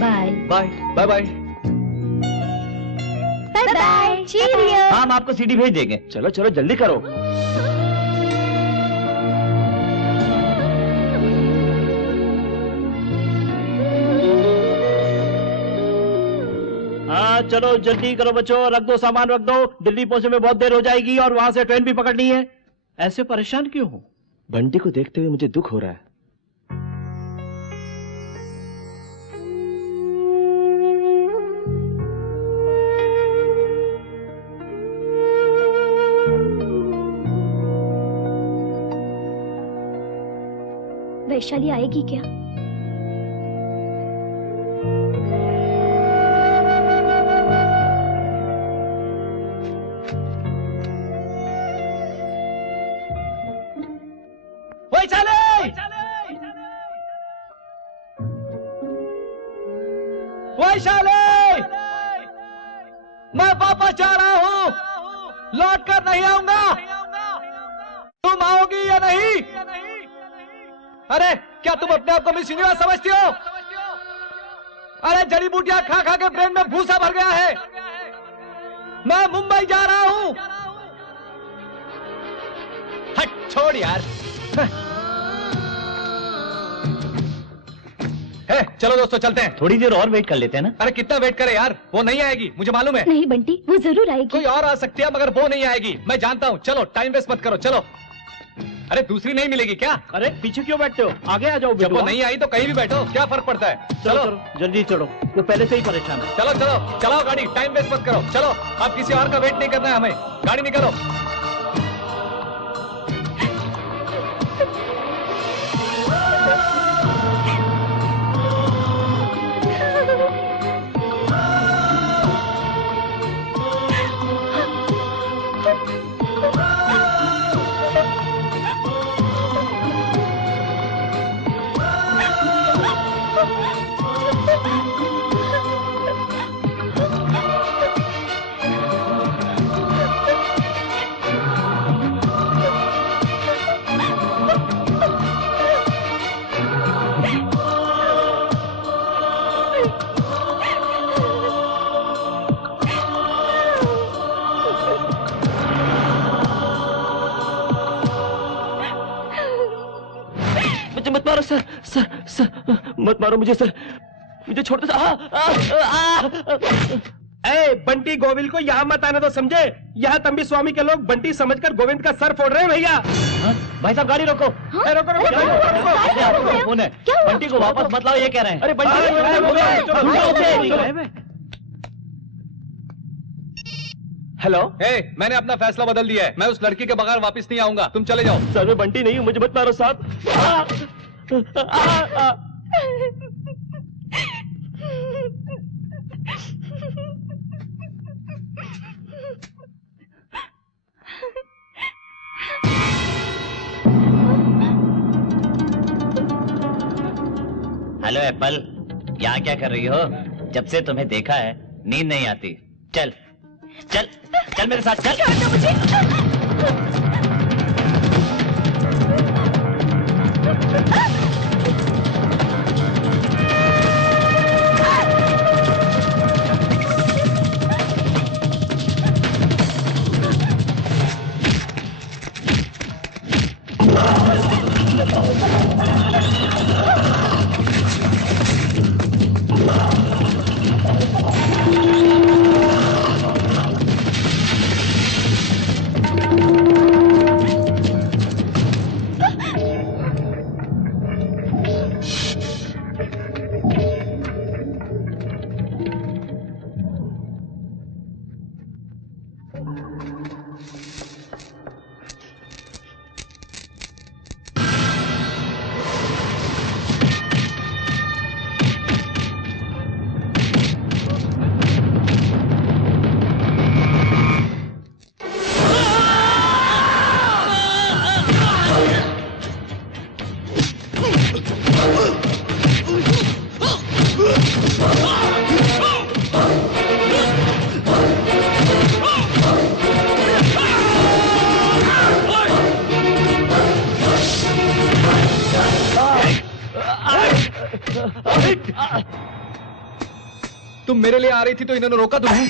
bye bye bye bye. Bye bye. Cheerio. हम आपको सीडी भेज देंगे। चलो चलो जल्दी करो। हाँ चलो जल्दी करो बच्चों, रख दो सामान, रख दो। दिल्ली पहुंचने में बहुत देर हो जाएगी और वहां से ट्रेन भी पकड़नी है। ऐसे परेशान क्यों हो? बंटी को देखते हुए मुझे दुख हो रहा है। वैशाली आएगी क्या? वैशाली, मैं वापस जा रहा हूँ, लौट कर नहीं आऊंगा। तुम आओगी या नहीं? अरे क्या तुम अपने आप को मिस यूनिवर्स समझती हो? अरे जड़ी बूटियां खा खा के ब्रेन में भूसा भर गया है। मैं मुंबई जा रहा हूं। हट छोड़ यार। चलो दोस्तों चलते हैं। थोड़ी देर और वेट कर लेते हैं ना। अरे कितना वेट करे यार, वो नहीं आएगी, मुझे मालूम है। नहीं बंटी, वो जरूर आएगी। कोई और आ सकती है मगर वो नहीं आएगी, मैं जानता हूँ। चलो टाइम वेस्ट मत करो, चलो। अरे दूसरी नहीं मिलेगी क्या? अरे पीछे क्यों बैठते हो, आगे आ जाओ। जब वो नहीं आई तो कहीं भी बैठो, क्या फर्क पड़ता है। चलो जल्दी चलो, तो पहले से ही परेशान है। चलो चलो चलाओ गाड़ी, टाइम वेस्ट मत करो। चलो अब किसी और का वेट नहीं करना है हमें, गाड़ी निकालो। मत मारो सर, सर मत मारो मुझे सर, मुझे छोड़ दो। ए बंटी गोविंद को यहाँ मत आने दो, समझे? यहाँ तंबी स्वामी के लोग बंटी समझकर गोविंद का सर फोड़ रहे हैं भैया। भाई साहब गाड़ी रोको। रोको रोको रोको। कौन है? बंटी को वापस मत लाओ, ये कह रहे हैं। अरे बंटी हेलो। मैंने अपना फैसला बदल दिया है, मैं उस लड़की के बगैर वापस नहीं आऊंगा, तुम चले जाओ। सर मैं बंटी नहीं हूँ, मुझे मत मारो साहब। हेलो एप्पल, यहाँ क्या कर रही हो? जब से तुम्हें देखा है नींद नहीं आती। चल चल चल मेरे साथ चल। छोड़ दो मुझे। तुम मेरे लिए आ रही थी तो इन्होंने रोका तुम्हें?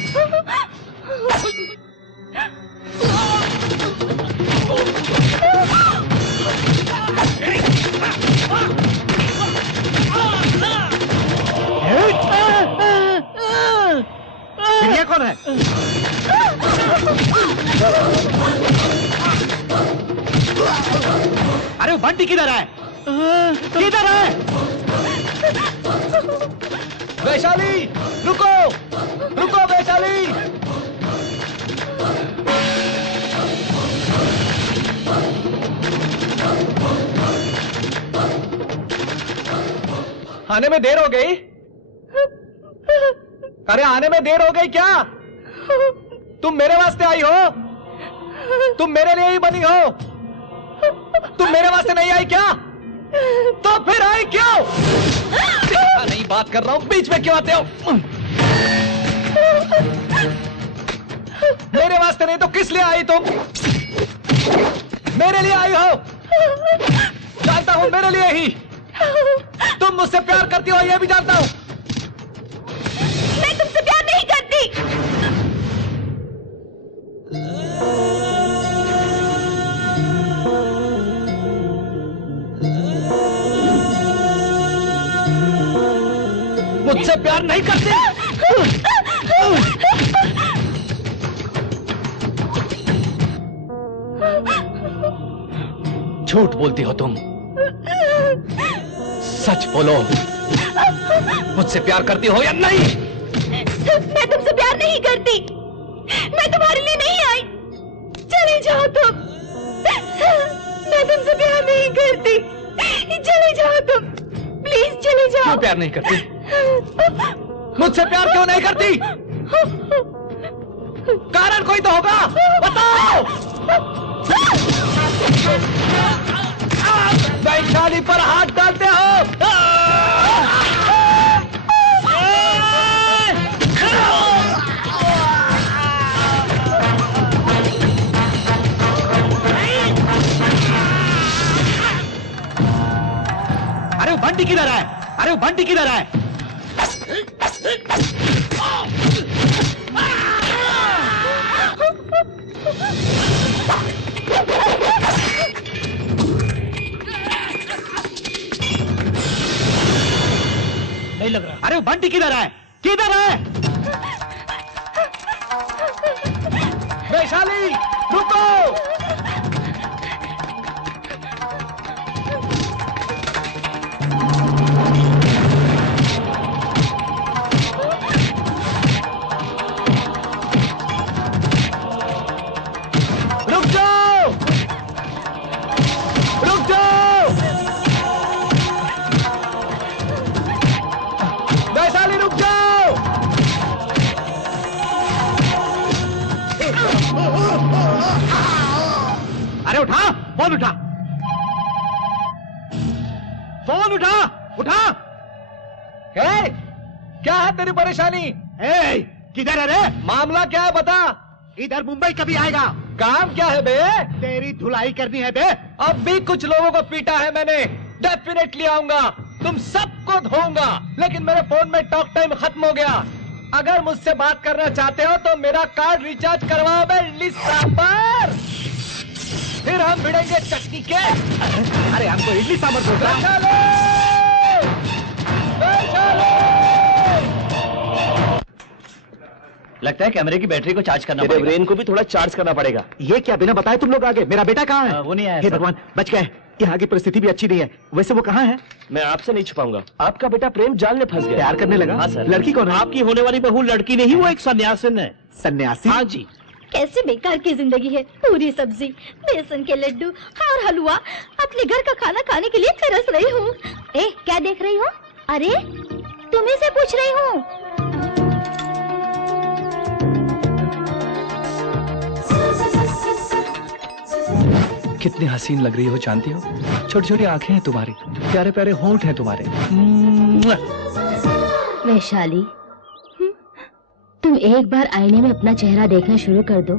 ये कौन है? अरे वो बंटी किधर है? किधर है? वैशाली रुको, रुको वैशाली। आने में देर हो गई? अरे आने में देर हो गई क्या? तुम मेरे वास्ते आई हो? तुम मेरे लिए ही बनी हो? तुम मेरे वास्ते नहीं आई क्या? तो फिर आई क्यों? नहीं बात कर रहा हूं, बीच में क्यों आते हो? मेरे वास्ते नहीं तो किस लिए आई तुम? मेरे लिए आई हो? जानता हूं मेरे लिए ही। तुम मुझसे प्यार करती हो यह भी जानता हूं। मैं तुमसे प्यार नहीं करती। मुझसे प्यार नहीं करती? झूठ बोलती हो तुम। सच बोलो, मुझसे प्यार करती हो या नहीं? मैं तुमसे प्यार नहीं करती। मैं तुम्हारे लिए नहीं आई। चले जाओ तुम। मैं तुमसे प्यार नहीं करती। चले जाओ तुम, प्लीज चले जाओ। क्यों प्यार नहीं करती? मुझसे प्यार क्यों नहीं करती? कारण कोई तो होगा, बताओ। वैशाली पर हाथ डालते हो। अरे वो बंटी किधर है? अरे वो बंटी किधर है? नहीं लग रहा। अरे वो बंटी किधर है? किधर है? वैशाली रुको। रुक जाओ, रुक जाओ। वैशाली रुक जाओ। अरे उठा, फोन उठा, फोन उठा, उठा। हे, क्या है तेरी परेशानी? ए, किधर है रे? मामला क्या है बता। इधर मुंबई कभी आएगा? काम क्या है बे? तेरी धुलाई करनी है बे। अब भी कुछ लोगों को पीटा है मैंने। डेफिनेटली आऊंगा, तुम सबको धोऊंगा। लेकिन मेरे फोन में टॉक टाइम खत्म हो गया। अगर मुझसे बात करना चाहते हो तो मेरा कार्ड रिचार्ज करवाओ बे लिस्सा पर। फिर हम भिड़ेंगे चटनी के। अरे हमको इडली सांभर बोल रहा है। वैशाली! वैशाली! लगता है कैमरे की बैटरी को चार्ज करना तेरे पड़ेगा। ब्रेन को भी थोड़ा चार्ज करना पड़ेगा। ये क्या बिना बताए तुम लोग आ गए? मेरा बेटा कहाँ है? वो नहीं आया हे सर। भगवान, बच गए। यहाँ की परिस्थिति भी अच्छी नहीं है। वैसे वो कहाँ है? मैं आपसे नहीं छुपाऊंगा, आपका बेटा प्रेम जाल में फंस गया। प्यार करने लगा? हाँ, सर। लड़की कौन है? आपकी होने वाली बहू लड़की नहीं, वो एक सन्यासिन है। सन्यासी? हाँ जी। कैसे बेकार की जिंदगी है। पूरी सब्जी, बेसन के लड्डू और हलवा। अपने घर का खाना खाने के लिए तरस रही हूँ। ए, क्या देख रही हो? अरे तुम्हें से पूछ रही हूँ। कितनी हसीन लग रही हो जानती हो? छोटी छोटी आंखें हैं तुम्हारी, प्यारे प्यारे होंठ हैं तुम्हारे। वैशाली, तुम एक बार आईने में अपना चेहरा देखना शुरू कर दो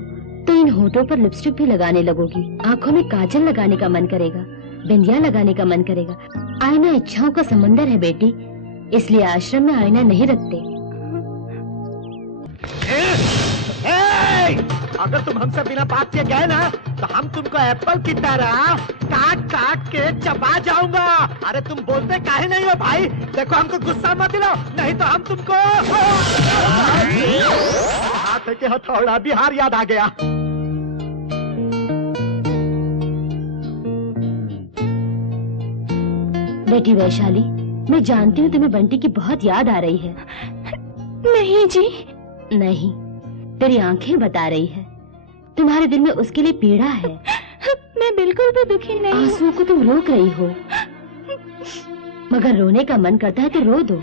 तो इन होठों पर लिपस्टिक भी लगाने लगोगी। आंखों में काजल लगाने का मन करेगा, बिंदिया लगाने का मन करेगा। आईना इच्छाओं का समंदर है बेटी, इसलिए आश्रम में आईना नहीं रखते। अगर तुम हमसे बिना बात किए गए ना तो हम तुमको एप्पल की तरह काट काट के चबा जाऊंगा। अरे तुम बोलते काहे नहीं हो भाई? देखो हमको गुस्सा मत दिलाओ, नहीं तो हम तुमको हाथ के हथौड़ा बिहार याद आ गया। बेटी वैशाली, मैं जानती हूँ तुम्हें बंटी की बहुत याद आ रही है। नहीं जी, नहीं, तेरी आंखें बता रही है। तुम्हारे दिल में उसके लिए पीड़ा है। मैं बिल्कुल भी दुखी नहीं। आंसुओं को तुम रोक रही हो, मगर रोने का मन करता है तो रो दो।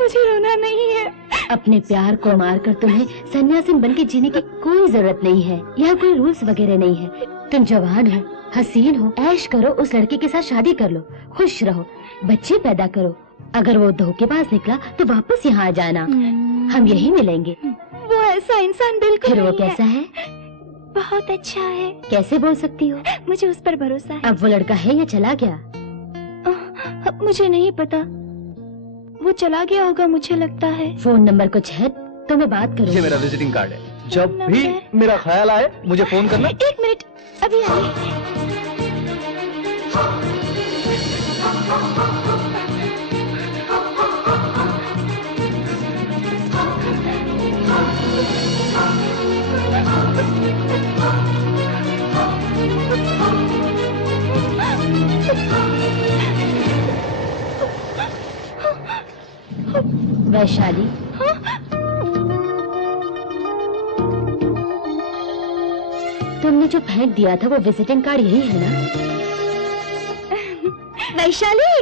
मुझे रोना नहीं है। अपने प्यार को मारकर तुम्हें सन्यासिन बनके जीने की कोई जरूरत नहीं है। यहाँ कोई रूल्स वगैरह नहीं है। तुम जवान हो, हसीन हो, ऐश करो, उस लड़के के साथ शादी कर लो, खुश रहो, बच्चे पैदा करो। अगर वो धोखेबाज निकला तो वापस यहाँ आ जाना, हम यही मिलेंगे। वो ऐसा इंसान बिल्कुल फिर वो कैसा है? बहुत अच्छा है। कैसे बोल सकती हो? मुझे उस पर भरोसा है। अब वो लड़का है या चला गया? मुझे नहीं पता, वो चला गया होगा मुझे लगता है। फोन नंबर कुछ है तो मैं बात करूँ। ये मेरा विजिटिंग कार्ड है, जब भी मेरा ख्याल आए मुझे फोन करना। एक मिनट, अभी आइए। वैशाली, तुमने जो फेंक दिया था वो विजिटिंग कार्ड यही है ना? वैशाली,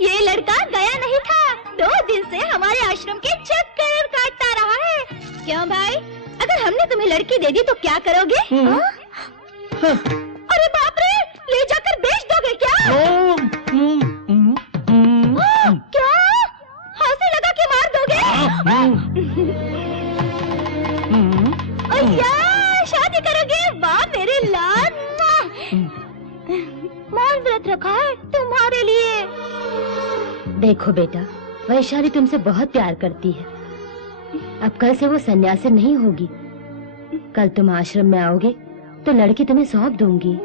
ये लड़का गया नहीं था, 2 दिन से हमारे आश्रम के चक्कर काटता रहा है। क्यों भाई, अगर हमने तुम्हें लड़की दे दी तो क्या करोगे? अरे बाप रे, ले जाकर बेच दोगे क्या? क्या हंसी लगा के मार दोगे? शादी करोगे? वाह मेरे लाल, मौन व्रत रखा है तुम्हारे लिए। देखो बेटा, वैशाली तुमसे बहुत प्यार करती है। अब कल से वो सन्यासी नहीं होगी। कल तुम आश्रम में आओगे तो लड़की तुम्हें सौंप दूंगी।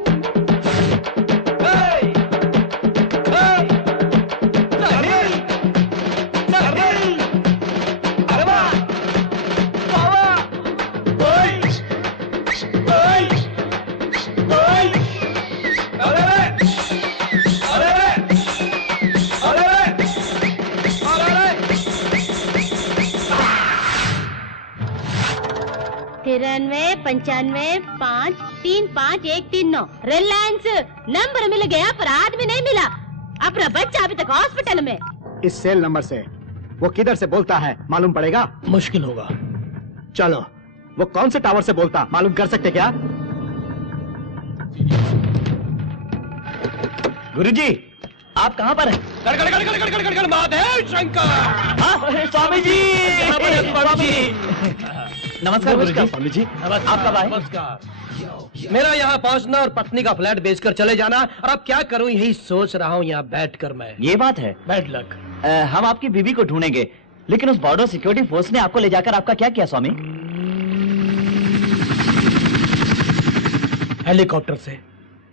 तिरानवे 95 5 3 5 1 3 9 रिलायंस नंबर मिल गया पर आदमी नहीं मिला। अपना बच्चा अभी तक हॉस्पिटल में। इस सेल नंबर से वो किधर से बोलता है मालूम पड़ेगा? मुश्किल होगा। चलो, वो कौन से टावर से बोलता मालूम कर सकते क्या? गुरुजी, आप कहाँ पर हैं? स्वामी जी, स्वामी जी। नमस्कार गुरुजी। स्वामी जी, आप कब आए? मेरा यहाँ पहुँचना और पत्नी का फ्लैट बेचकर चले जाना, और अब क्या करूँ यही सोच रहा हूँ यहाँ बैठकर मैं। ये बात है। Bad luck. हम आपकी बीवी को ढूंढेंगे, लेकिन उस बॉर्डर सिक्योरिटी फोर्स ने आपको ले जाकर आपका क्या किया स्वामी? हेलीकॉप्टर से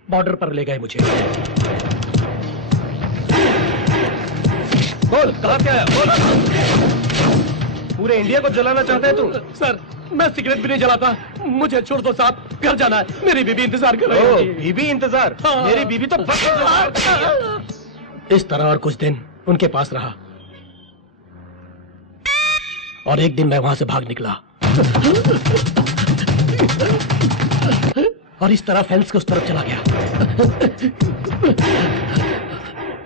बॉर्डर पर ले गए मुझे। बोल, कहाँ क्या है? बोल। पूरे इंडिया को जलाना चाहता है तू? सर, मैं सिगरेट भी नहीं जलाता, मुझे छोड़ दो साहब, घर जाना है, मेरी बीबी इंतजार कर रही है। बीबी इंतजार? मेरी बीबी तो इस तरह और कुछ दिन उनके पास रहा, और एक दिन मैं वहां से भाग निकला, और इस तरह फेंस के उस तरफ चला गया,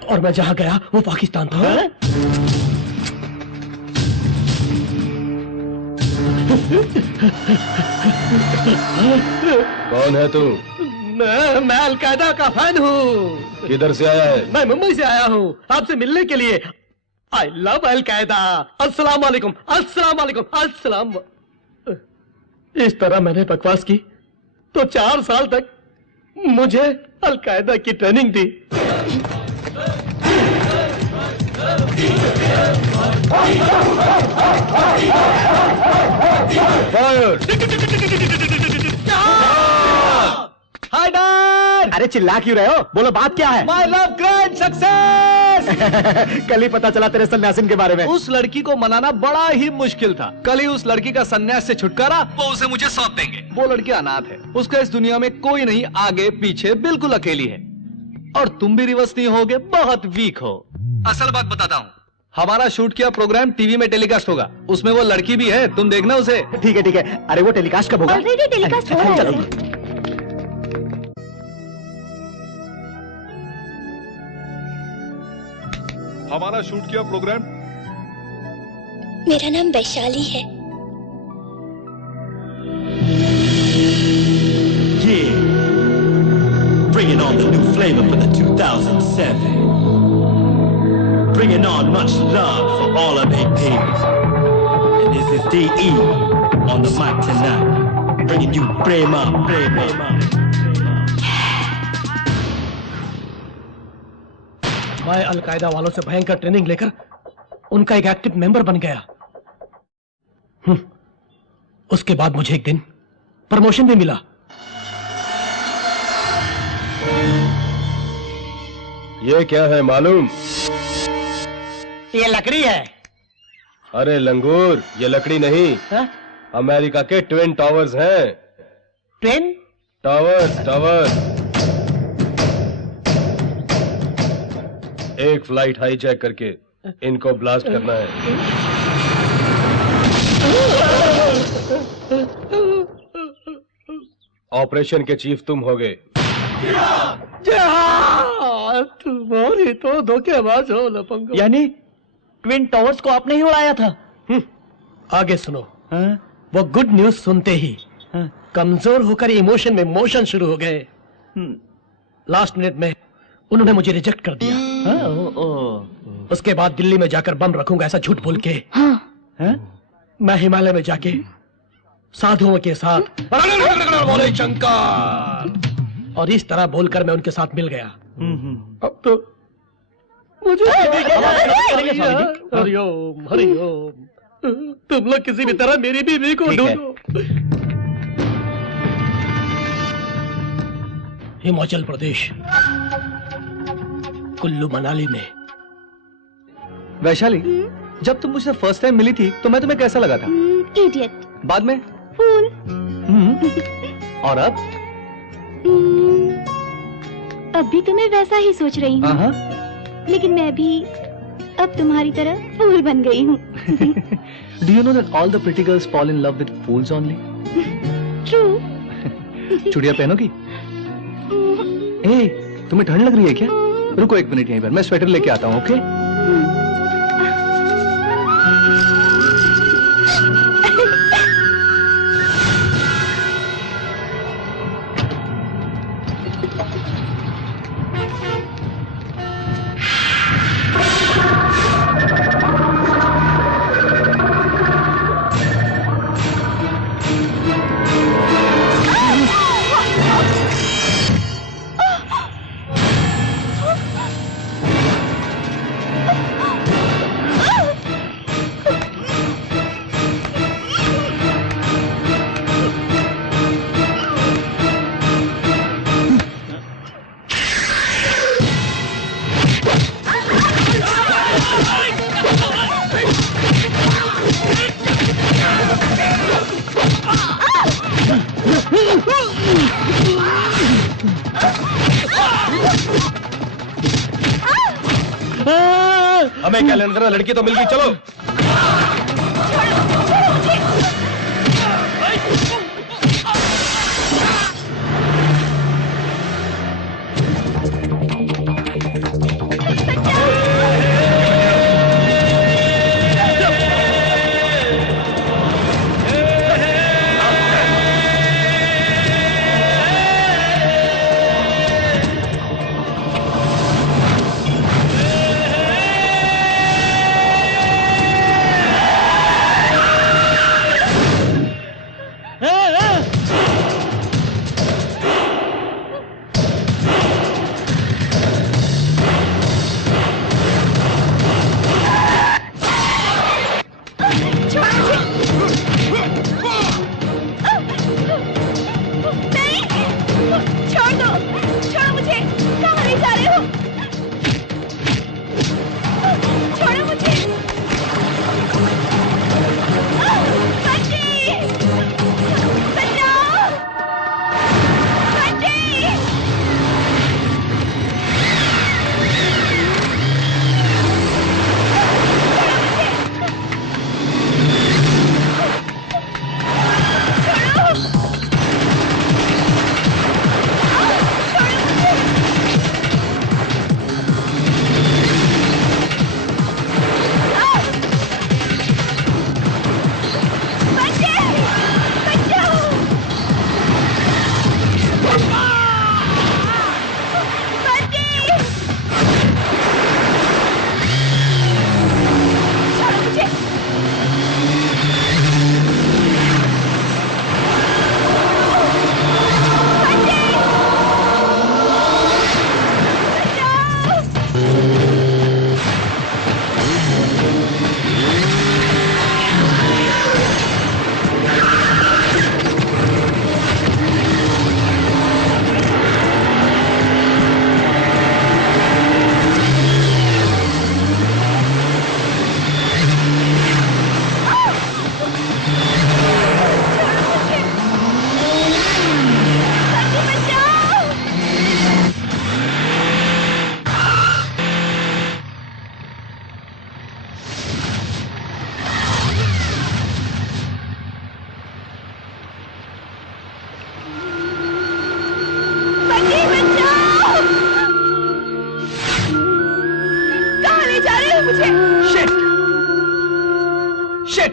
और मैं जहां गया वो पाकिस्तान था। कौन है तू? मैं अलकायदा का फैन हूँ। किधर से आया है? मैं मुंबई से आया हूँ आपसे मिलने के लिए। I love al Qaeda. अस्सलाम वालेकुम, अस्सलाम वालेकुम, अस्सलाम। इस तरह मैंने बकवास की तो 4 साल तक मुझे अलकायदा की ट्रेनिंग दी। फायर! अरे चिल्ला क्यों रहे हो? बोलो बात क्या है? My love grand success. कल ही पता चला तेरे सन्यासिन के बारे में। उस लड़की को मनाना बड़ा ही मुश्किल था। कल ही उस लड़की का सन्यास से छुटकारा वो उसे मुझे सौंप देंगे। वो लड़की अनाथ है, उसका इस दुनिया में कोई नहीं, आगे पीछे बिल्कुल अकेली है। और तुम भी रिवर्स नहीं होगे, बहुत वीक हो। असल बात बताता हूँ, हमारा शूट किया प्रोग्राम टीवी में टेलीकास्ट होगा, उसमें वो लड़की भी है, तुम देखना उसे। ठीक है ठीक है। अरे वो टेलीकास्ट कब होगा? ऑलरेडी टेलीकास्ट हो रहा है। हमारा शूट किया प्रोग्राम। मेरा नाम वैशाली है। Yeah, bringing on the new flavor for the 2007. Bringing on much love for all of their babies. And this is DE on the mic tonight. Bringing you Prema, Prema. मैं al Qaeda वालों से भयंकर training लेकर उनका एक active member बन गया। उसके बाद मुझे एक दिन प्रमोशन भी मिला। ये क्या है मालूम? ये लकड़ी है। अरे लंगूर, ये लकड़ी नहीं, अमेरिका के ट्विन टावर्स हैं। Twin towers. एक फ्लाइट हाईजैक करके इनको ब्लास्ट करना है। ऑपरेशन के चीफ तुम होगे। तुम्हारी तो धोखेबाज हो लफंगो। यानी ट्विन टावर्स को आपने ही उड़ाया था? आगे सुनो। वो गुड न्यूज सुनते ही कमजोर होकर इमोशन में मोशन शुरू हो गए। लास्ट मिनट में उन्होंने मुझे रिजेक्ट कर दिया। उसके बाद दिल्ली में जाकर बम रखूंगा ऐसा झूठ बोल के मैं हिमालय में जाके साधुओं के साथ बोले शंकर, और इस तरह बोलकर मैं उनके साथ मिल गया। अब तो मुझे हरिओम हरिओम। तुम लोग किसी भी तरह मेरी बीवी को ढूंढो। हिमाचल प्रदेश कुल्लू मनाली में। वैशाली, जब तुम मुझसे फर्स्ट टाइम मिली थी तो मैं तुम्हें कैसा लगा था? इडियट। बाद में? फूल। और अब? अब भी तुम्हें वैसा ही सोच रही हूँ, लेकिन मैं भी अब तुम्हारी तरह फूल बन गई हूँ। Do you know that all the pretty girls fall in love with fools only? True. चूड़ियां पहनोगी? तुम्हें ठंड लग रही है क्या? रुको एक मिनट यहीं पर, मैं स्वेटर लेके आता हूँ। ओके? हमें क्या लेना देना, लड़की तो मिल गई, चलो।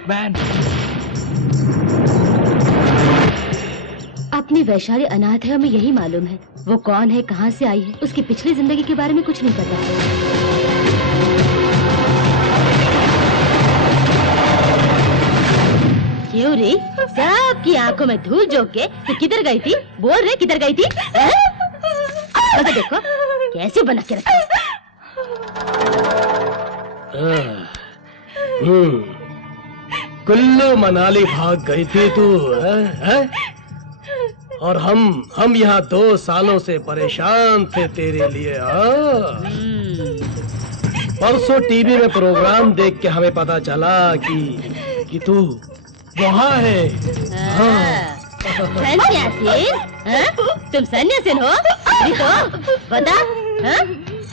Black man. अपनी वैशाली अनाथ है, हमें यही मालूम है। वो कौन है, कहाँ से आई है, उसकी पिछली जिंदगी के बारे में कुछ नहीं पता। क्यों रे, सबकी आंखों में धूल झोंक के तू किधर गई थी? बोल रे, किधर गई थी? तो देखो कैसे बना के रखा। कुल्लू मनाली भाग गई थी तू, है? और हम यहाँ 2 सालों से परेशान थे तेरे लिए। परसों टीवी में प्रोग्राम देख के हमें पता चला कि तू वहाँ है। सन्यासीन? तुम सन्यासीन हो? अभी तो बता,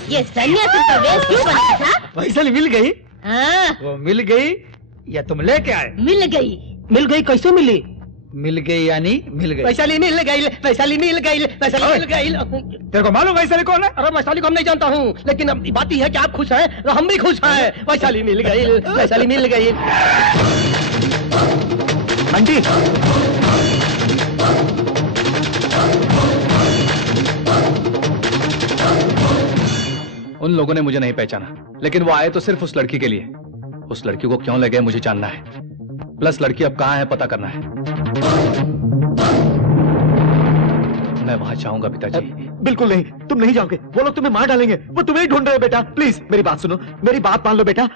ये सन्यासीन का वेश क्यों बनाया था? वैशाली मिल गई? हाँ, वो मिल गई या तुम लेके आए? मिल गई। मिल गई? कैसे मिली? मिल गई यानी मिल गई? वैशाली मिल गई, वैशाली मिल गई, वैशाली मिल गई। तेरे को मालूम वैशाली कौन है? अरे वैशाली को हम नहीं जानता हूँ, लेकिन अब बात ही है कि आप खुश हैं तो हम भी खुश हैं। वैशाली मिल गई, वैशाली मिल गई। आंटी, उन लोगों ने मुझे नहीं पहचाना, लेकिन वो आए तो सिर्फ उस लड़की के लिए। उस लड़की को क्यों ले गए मुझे जानना है, प्लस लड़की अब कहाँ है पता करना है। मैं वहां जाऊंगा पिताजी। बिल्कुल नहीं, तुम नहीं जाओगे। वो लोग तुम्हें मार डालेंगे। वो तुम्हें ही ढूंढ रहे हैं बेटा। प्लीज मेरी बात सुनो, मेरी बात मान लो बेटा।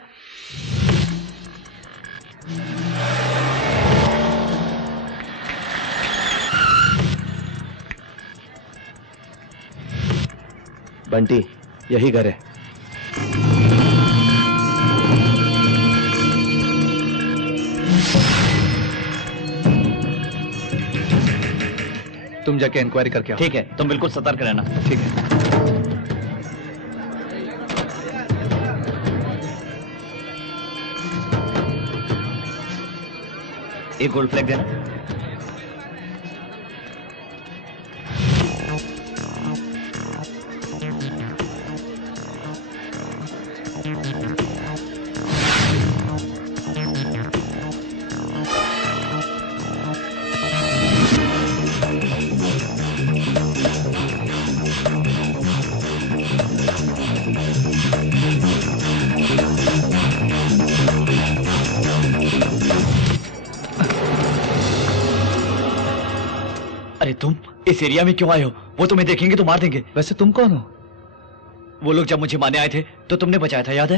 बंटी, यही घर है। तुम जाके इंक्वायरी करके आओ। ठीक है, तुम बिल्कुल सतर्क रहना। ठीक है। एक गोल्ड फ्लैग देना। अरे तुम इस एरिया में क्यों आए हो? वो तुम्हें देखेंगे तो मार देंगे। वैसे तुम कौन हो? वो लोग जब मुझे मारने आए थे तो तुमने बचाया था, याद है?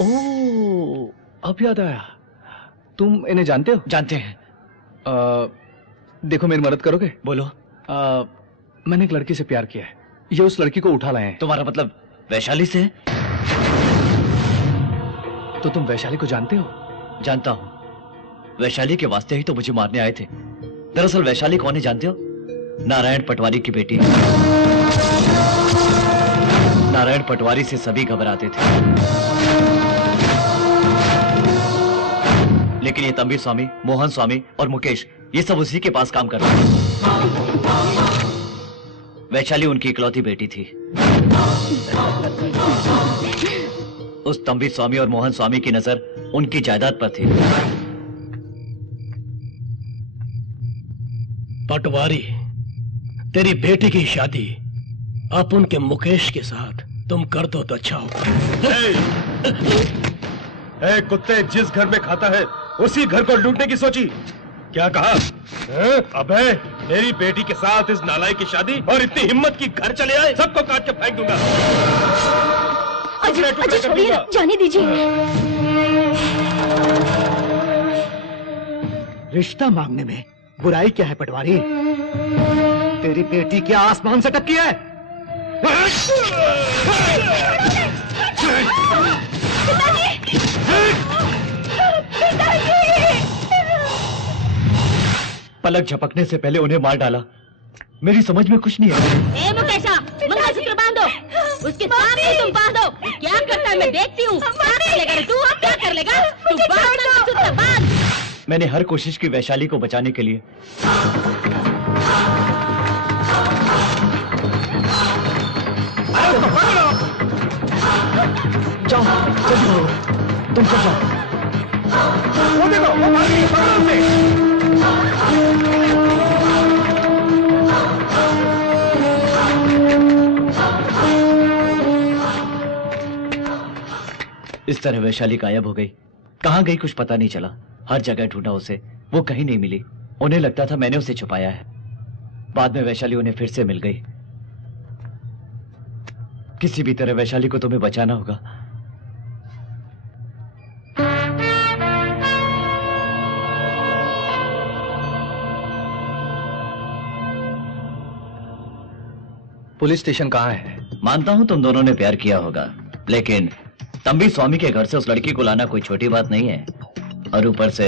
ओह, अब याद आया। तुम इन्हें जानते हो? जानते हैं। देखो मेरी मदद करोगे? बोलो। मैंने एक लड़की से प्यार किया है। ये उस लड़की को उठा लाए हैं। तुम्हारा मतलब वैशाली से? तो तुम वैशाली को जानते हो? जानता हूं। वैशाली के वास्ते ही तो मुझे मारने आए थे। दरअसल वैशाली कौन है जानते हो? नारायण पटवारी की बेटी। नारायण पटवारी से सभी घबराते थे, लेकिन ये तंबीर स्वामी, मोहन स्वामी और मुकेश ये सब उसी के पास काम कर रहे थे। वैशाली उनकी इकलौती बेटी थी। उस तंबीर स्वामी और मोहन स्वामी की नजर उनकी जायदाद पर थी। पटवारी, तेरी बेटी की शादी आप उनके मुकेश के साथ तुम कर दो तो अच्छा होगा। कुत्ते, जिस घर में खाता है उसी घर को लूटने की सोची। क्या कहा? अबे, मेरी बेटी के साथ इस नालायक की शादी और इतनी हिम्मत की घर चले आए, सबको काट के फेंक दूंगा। अजय छोड़िए ना, जाने दीजिए। रिश्ता मांगने में बुराई क्या है पटवारी? तेरी बेटी क्या आसमान से टपकी है? पलक झपकने से पहले उन्हें मार डाला। मेरी समझ में कुछ नहीं है। ए मुकेशा, मंगलसूत्र बांधो, उसके सामने तुम बांधो। क्या करता है मैं देखती हूँ। क्या कर लेगा तू? क्या कर लेगा तू? मंगलसूत्र बांध। मैंने हर कोशिश की वैशाली को बचाने के लिए। जाओ जल्दी भागो, तुम सब जाओ। वो देखो, वो भाग रही है, पकड़ो उसे। इस तरह वैशाली गायब हो गई। कहाँ गई कुछ पता नहीं चला। हर जगह ढूंढा उसे, वो कहीं नहीं मिली। उन्हें लगता था मैंने उसे छुपाया है। बाद में वैशाली उन्हें फिर से मिल गई। किसी भी तरह वैशाली को तुम्हें बचाना होगा। पुलिस स्टेशन कहाँ है? मानता हूं तुम दोनों ने प्यार किया होगा, लेकिन तंबी स्वामी के घर से उस लड़की को लाना कोई छोटी बात नहीं है। और ऊपर से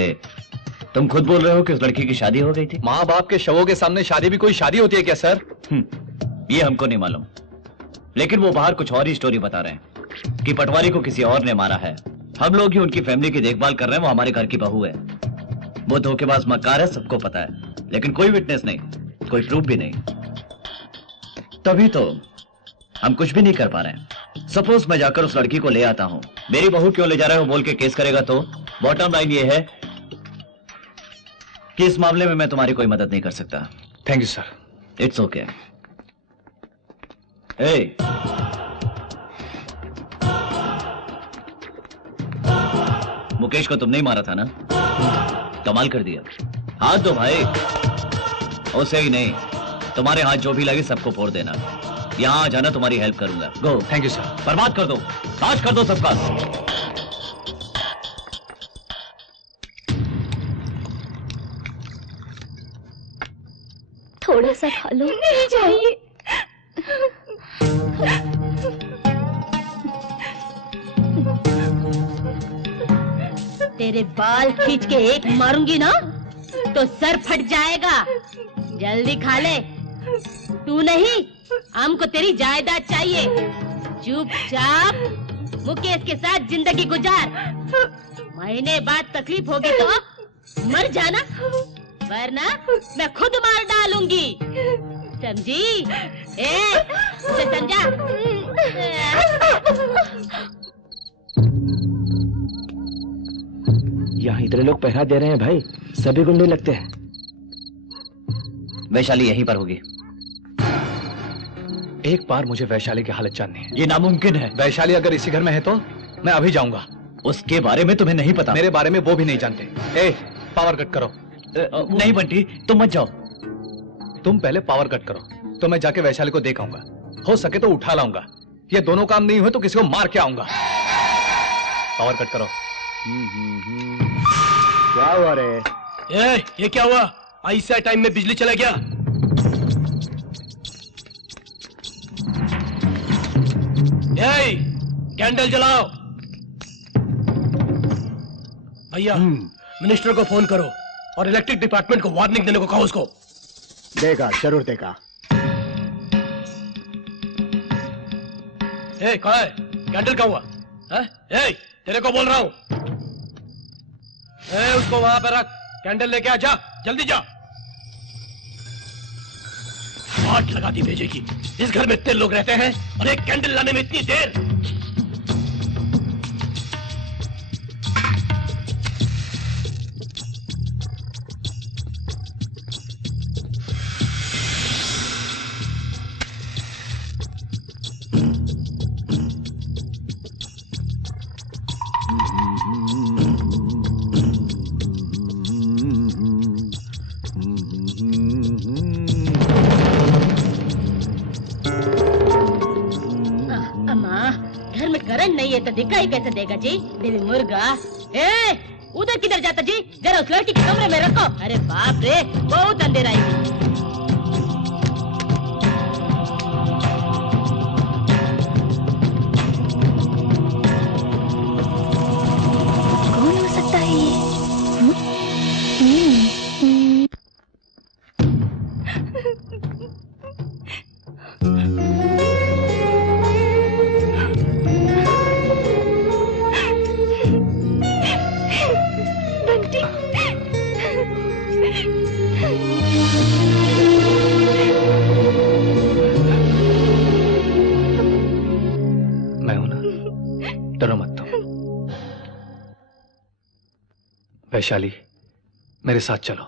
तुम खुद बोल रहे हो कि उस लड़की की शादी हो गई थी। माँ बाप के शवों के सामने शादी भी कोई शादी होती है क्या सर? ये हमको नहीं मालूम, लेकिन वो बाहर कुछ और ही स्टोरी बता रहे हैं कि पटवारी को किसी और ने मारा है। हम लोग ही उनकी फैमिली की देखभाल कर रहे हैं। वो हमारे घर की बहू है। वो धोखेबाज मक्कार है, सबको पता है, लेकिन कोई विटनेस नहीं, कोई प्रूफ भी नहीं। तभी तो हम कुछ भी नहीं कर पा रहे हैं। सपोज मैं जाकर उस लड़की को ले आता हूं, मेरी बहू क्यों ले जा रहे हो बोल के केस करेगा तो बॉटम लाइन ये है कि इस मामले में मैं तुम्हारी कोई मदद नहीं कर सकता। Thank you sir. It's okay. Mukesh को तुमने ही मारा था ना? कमाल कर दिया। हाथ दो भाई। उसे ही नहीं, तुम्हारे हाथ जो भी लगे सबको फोड़ देना। यहाँ आ जाना, तुम्हारी हेल्प करूंगा। गो। Thank you sir. बर्बाद कर दो, नाश कर दो सबका। थोड़ा सा खा लो। नहीं चाहिए। तेरे बाल खींच के एक मारूंगी ना तो सर फट जाएगा। जल्दी खा ले। तू नहीं, हमको तेरी जायदाद चाहिए। चुपचाप मुकेश के साथ जिंदगी गुजार। महीने बाद तकलीफ होगी तो मर जाना, वरना मैं खुद मार डालूंगी। समझी? उसे समझा? यहाँ इतने लोग पहरा दे रहे हैं भाई, सभी गुंडे लगते हैं। वैशाली यहीं पर होगी। एक बार मुझे वैशाली की हालत जाननी है। ये नामुमकिन है। वैशाली अगर इसी घर में है तो मैं अभी जाऊंगा। उसके बारे में तुम्हें नहीं पता? मेरे बारे में वो भी नहीं जानते। पावर कट करो। नहीं बंटी, तुम मत जाओ। तुम पहले पावर कट करो तो मैं जाके वैशाली को देख आऊंगा। हो सके तो उठा लाऊंगा। ये दोनों काम नहीं हुए तो किसी को मार के आऊंगा। पावर कट करो। क्या हुआ रे? ये क्या हुआ? ऐसा टाइम में बिजली चला गया? कैंडल जलाओ। भैया, मिनिस्टर को फोन करो और इलेक्ट्रिक डिपार्टमेंट को वार्निंग देने को कहो उसको। देगा, जरूर देगा। कहाँ है कैंडल? क्या हुआ? तेरे को बोल रहा हूँ। उसको वहां पर रख। कैंडल लेके आ, जा जल्दी जा। आग लगा दी भेजेगी। इस घर में इतने लोग रहते हैं और एक कैंडल लाने में इतनी देर। तो दिखाई कैसे देगा जी? दिल मुर्गा। उधर किधर जाता जी? जरा उस लड़की के कमरे में रखो। अरे बाप रे, बहुत अंधेरा है। कौन हो सकता है ये? बंटी। वैशाली, मेरे साथ चलो।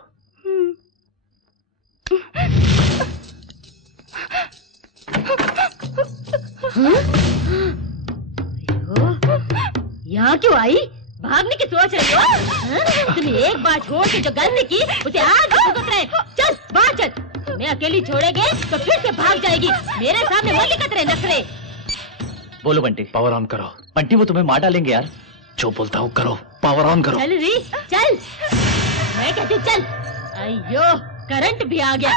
यहाँ क्यों आई? भागने की सोच रही हो? हाँ? तुमने एक बार छोड़ के जो गलती की उसे आज भुगत रहे। चल बाहर चल। मैं अकेली छोड़ेगे तो फिर से भाग जाएगी। मेरे सामने मत लिखत रहे नखरे। बोलो बंटी। पावर ऑन करो। बंटी वो तुम्हें मार डालेंगे यार। जो बोलता हूँ करो, पावर ऑन करो। चल री चल, मैं कहती हूँ चल। अयो करंट भी आ गया।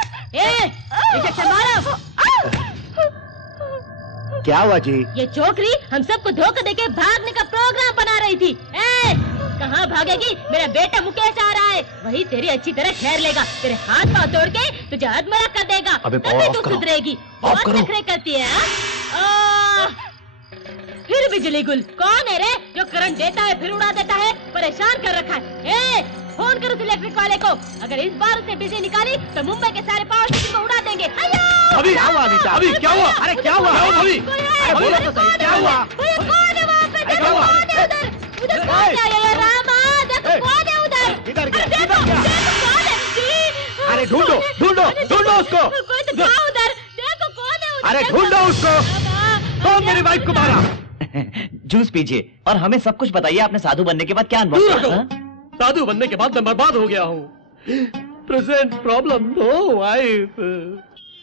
इसे संभालो। क्या हुआ जी? ये छोकरी हम सबको धोखा देके भागने का प्रोग्राम बना रही थी। कहाँ भागेगी? मेरा बेटा मुकेश आ रहा है, वही तेरी अच्छी तरह घेर लेगा, तेरे हाथ पाँव तोड़ के तुझे अधमरा कर देगा। अबे पावर ऑफ करो। सुधरेगी। बहुत नखरे करती है। फिर बिजली गुल कौन है रे जो करंट देता है फिर उड़ा देता है? परेशान कर रखा है। फोन करो उस इलेक्ट्रिक वाले को। अगर इस बार उसे बिजली निकाली तो मुंबई के सारे पावर स्टेशन को उड़ा देंगे। अभी क्या हुआ अनीता? अभी क्या हुआ? अरे क्या हुआ? अभी बोलो तो सही, क्या हुआ? कौन है वहाँ पे? क्या हुआ? उधर कौन है? रामा देखो कौन है उधर? इधर क्या? देखो कौन है? अरे ढूंढो ढूंढो ढूंढो उसको। कोई तो था उधर। देखो कौन है उधर? अरे ढूंढो उसको। कौन मेरी वाइफ को मारा? जूस पीजिए और हमें सब कुछ बताइए। आपने साधु बनने के बाद क्या अनुभव किया? साधु बनने के बाद मैं बर्बाद हो गया हूँ। Present problem no wife.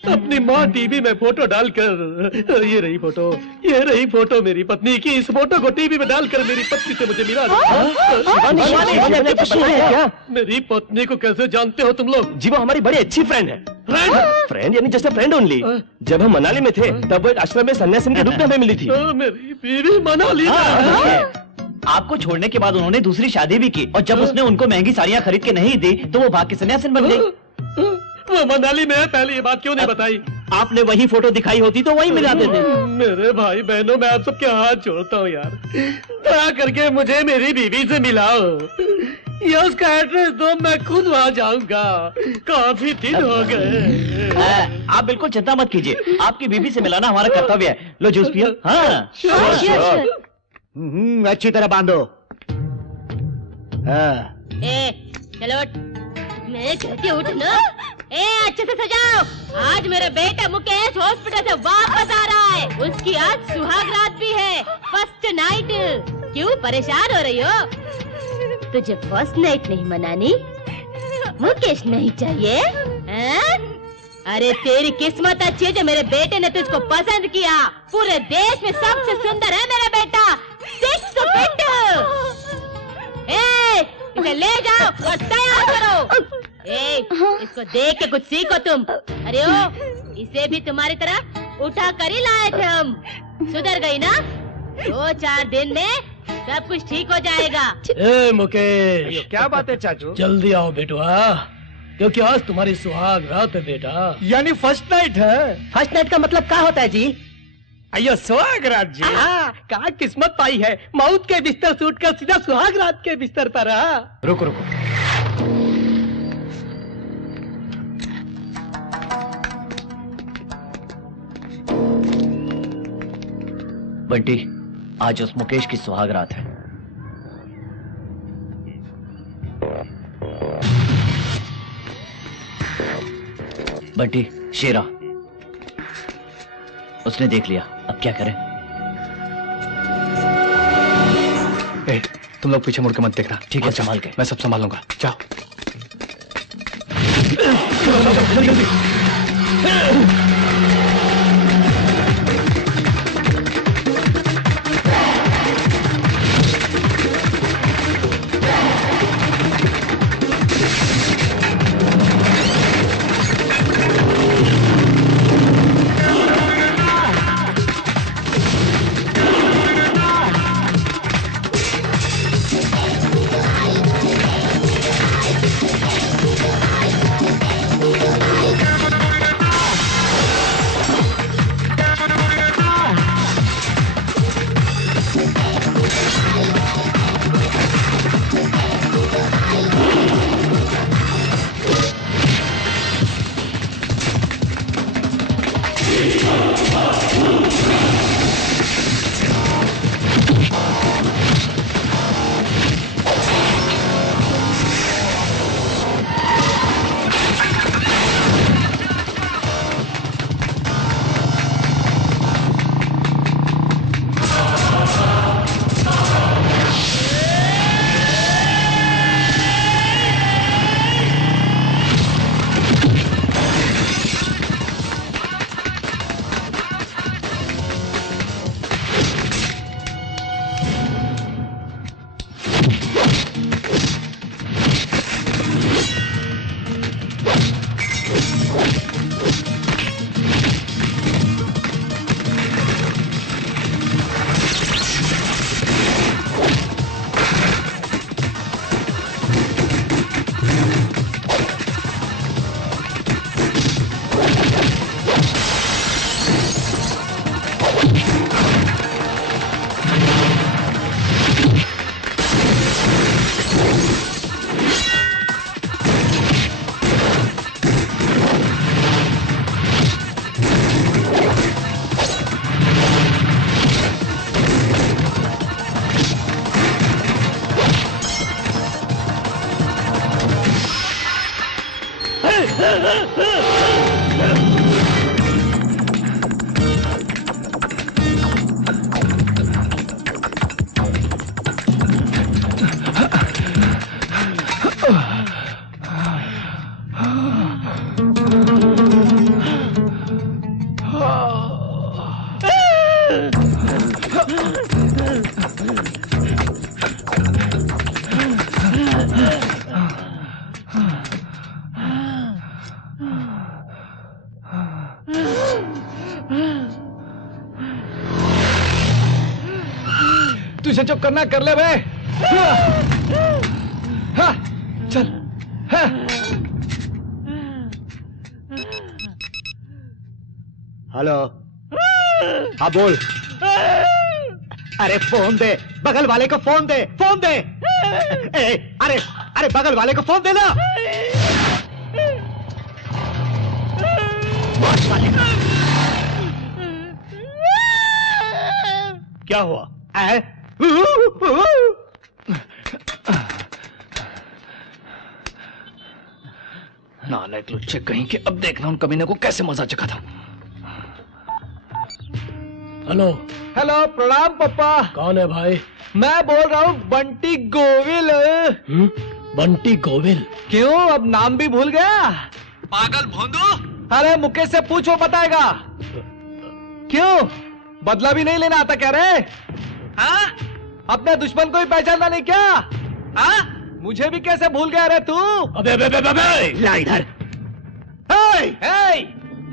अपनी माँ टीवी में फोटो डालकर, ये रही फोटो मेरी पत्नी की। इस फोटो को टीवी में डालकर मेरी पत्नी से मुझे मिला। मेरी पत्नी को कैसे जानते हो तुम लोग? जी वो हमारी बड़ी अच्छी फ्रेंड है। फ्रेंड यानी जैसे फ्रेंड ओनली। जब हम मनाली में थे तब वो एक आश्रम में सन्यासी के रूप में हमें मिली थी। मेरी बीवी मनाली में। आपको छोड़ने के बाद उन्होंने दूसरी शादी भी की और जब उसने उनको महंगी साड़ियाँ खरीद के नहीं दी तो वो भाग के सन्यासी बन गई। वो मनाली में है, पहले ये बात क्यों नहीं बताई? आपने वही फोटो दिखाई होती तो वही मिला देते। मेरे भाई बहनों, मैं आप सबके हाथ जोड़ता हूँ यार, दया करके मुझे मेरी बीवी से मिलाओ या उसका एड्रेस दो, मैं खुद वहाँ जाऊंगा। काफी दिन हो गए। आप बिल्कुल चिंता मत कीजिए, आपकी बीवी से मिलाना हमारा कर्तव्य है। लो जूस पियो। हाँ अच्छी तरह बांधो। चलो मैं कहती उठ ना। अच्छे से सजाओ। आज मेरा बेटा मुकेश हॉस्पिटल से वापस आ रहा है। उसकी आज सुहाग रात भी है, फर्स्ट नाइट। क्यों परेशान हो रही हो? तुझे फर्स्ट नाइट नहीं मनानी? मुकेश नहीं चाहिए? अरे तेरी किस्मत अच्छी है जो मेरे बेटे ने तुझको पसंद किया। पूरे देश में सबसे सुंदर है मेरा बेटा। 6 फीट। इसे ले जाओ और तैयार करो। इसको देख के कुछ सीखो तुम। अरे ओ, इसे भी तुम्हारी तरह उठा कर ही लाए थे हम। सुधर गई ना? 2-4 दिन में सब कुछ ठीक हो जाएगा। मुकेश, क्या बात है चाचू? जल्दी आओ बेटवा, क्योंकि आज तुम्हारी सुहाग रात है बेटा। यानी फर्स्ट नाइट है? फर्स्ट नाइट का मतलब क्या होता है जी? अयो सुहाग रात जी। कहा किस्मत पाई है, मौत के बिस्तर से उठकर सीधा सुहाग रात के बिस्तर पर। रुको रुको। बंटी, आज उस मुकेश की सुहाग रात है। बंटी, शेरा उसने देख लिया, अब क्या करें? तुम लोग पीछे मुड़ के मत देखना। ठीक है, संभाल के। मैं सब संभालूंगा। जाओ। तुझे चुप करना कर ले बे। हाँ, चल। हाँ। हेलो, हाँ बोल। अरे फोन दे, बगल वाले को फोन दे, फोन दे। अरे बगल वाले को फोन दे ना। क्या हुआ? नालायक लुच्चे कहीं के, अब देखना उन कमीने को कैसे मजा चखा था। हेलो। हेलो, प्रणाम पप्पा। कौन है भाई? मैं बोल रहा हूँ बंटी गोविल। बंटी गोविल? क्यों, अब नाम भी भूल गया? पागल भोंदू। अरे मुकेश से पूछो, बताएगा। क्यों, बदला भी नहीं लेना आता क्या रे? हाँ? अपने दुश्मन को ही पहचानना नहीं क्या? हाँ? मुझे भी कैसे भूल गया रे तू? अबे ला इधर।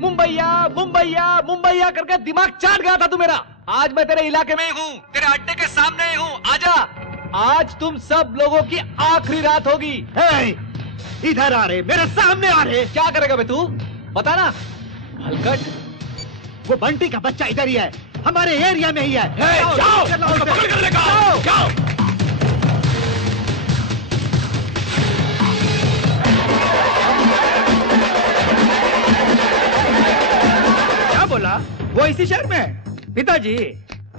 मुंबईया मुंबईया मुंबईया करके दिमाग चाट गया था तू मेरा। आज मैं तेरे इलाके में ही हूँ, तेरे अड्डे के सामने ही हूँ। आजा, आज तुम सब लोगों की आखिरी रात होगी। इधर आ रहे, मेरे सामने आ रहे। क्या करेगा बे तू, बता ना। हलकट, वो बंटी का बच्चा इधर ही है, हमारे एरिया में ही है। जाओ, पकड़ कर लेकर आओ, जाओ। क्या बोला? वो इसी शहर में है? पिताजी,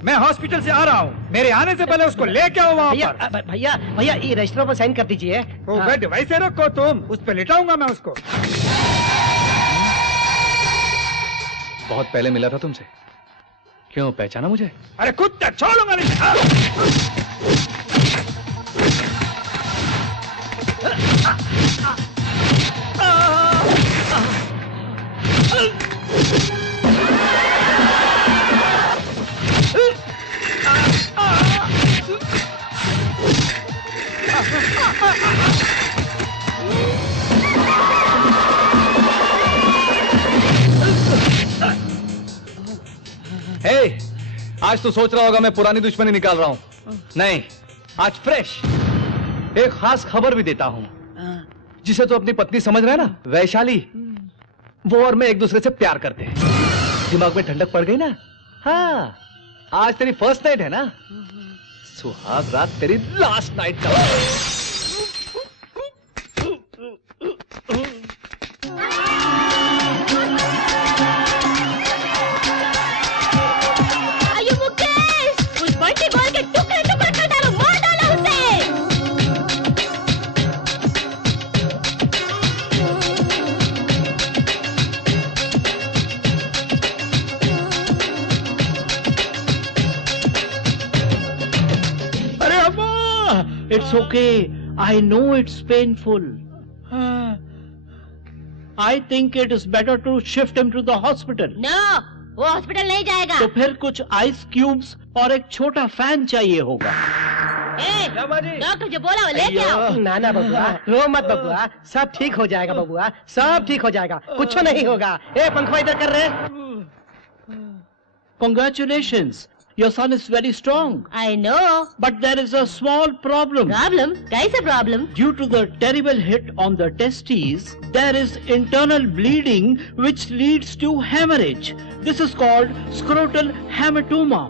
मैं हॉस्पिटल से आ रहा हूँ, मेरे आने से पहले उसको लेके आओ वहाँ पर। भैया ये रजिस्टर पर साइन कर दीजिए। बेड वैसे रखो तुम, उस पर लिटाऊंगा मैं उसको। बहुत पहले मिला था तुमसे, क्यों पहचाना मुझे? अरे कुत्ता, छोड़ूंगा नहीं। हे, आज तो सोच रहा होगा मैं पुरानी दुश्मनी निकाल रहा हूं। नहीं, आज फ्रेश एक खास खबर भी देता हूं। जिसे तो अपनी पत्नी समझ रहा है ना, वैशाली, वो और मैं एक दूसरे से प्यार करते हैं। दिमाग में ठंडक पड़ गई ना? हाँ, आज तेरी फर्स्ट नाइट है ना? सुहाग रात तेरी लास्ट नाइट का। It's okay. I know it's painful. I think it is better to shift him to the hospital. No, वो हॉस्पिटल नहीं जाएगा। तो फिर कुछ आइस क्यूब्स और एक छोटा फैन चाहिए होगा। डॉक्टर जो बोला वो लेके आओ। ना बबुआ, रो मत बबुआ, सब ठीक हो जाएगा बबुआ, सब ठीक हो जाएगा, कुछ नहीं होगा। पंखा इधर कर रहे। Congratulations. Your son is very strong. I know. But there is a small problem. Problem? कैसा problem? Due to the terrible hit on the testes, there is internal bleeding which leads to hemorrhage. This is called scrotal hematoma.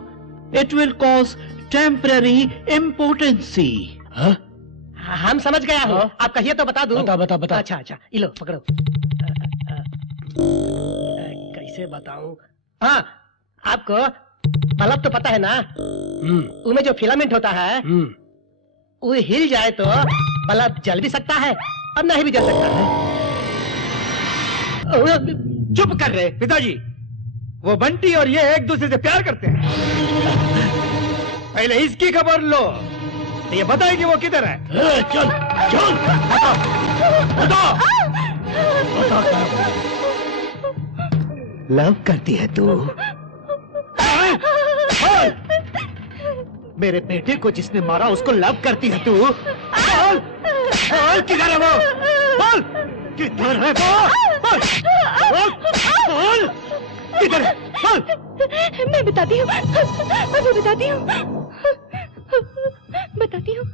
It will cause temporary impotency. हाँ? हम समझ गया हो। आप कहिए तो बता दूं। बता। अच्छा, इलो पकड़ो। कैसे बताऊं? हाँ, आपको बल्ब तो पता है ना? उनमें जो फिलामेंट होता है, वो हिल जाए तो बल्ब जल भी सकता है और नहीं भी जल सकता है। चुप कर रहे पिताजी। वो बंटी और ये एक दूसरे से प्यार करते हैं। पहले इसकी खबर लो, तो ये बताएगी वो किधर है। चल चल बता लव करती है तू? मेरे बेटे को जिसने मारा उसको लव करती है तू? बोल किधर है वो? बोल किधर है वो? बोल बोल किधर है? बोल। मैं बताती हूँ, अभी बताती हूँ, बताती हूँ।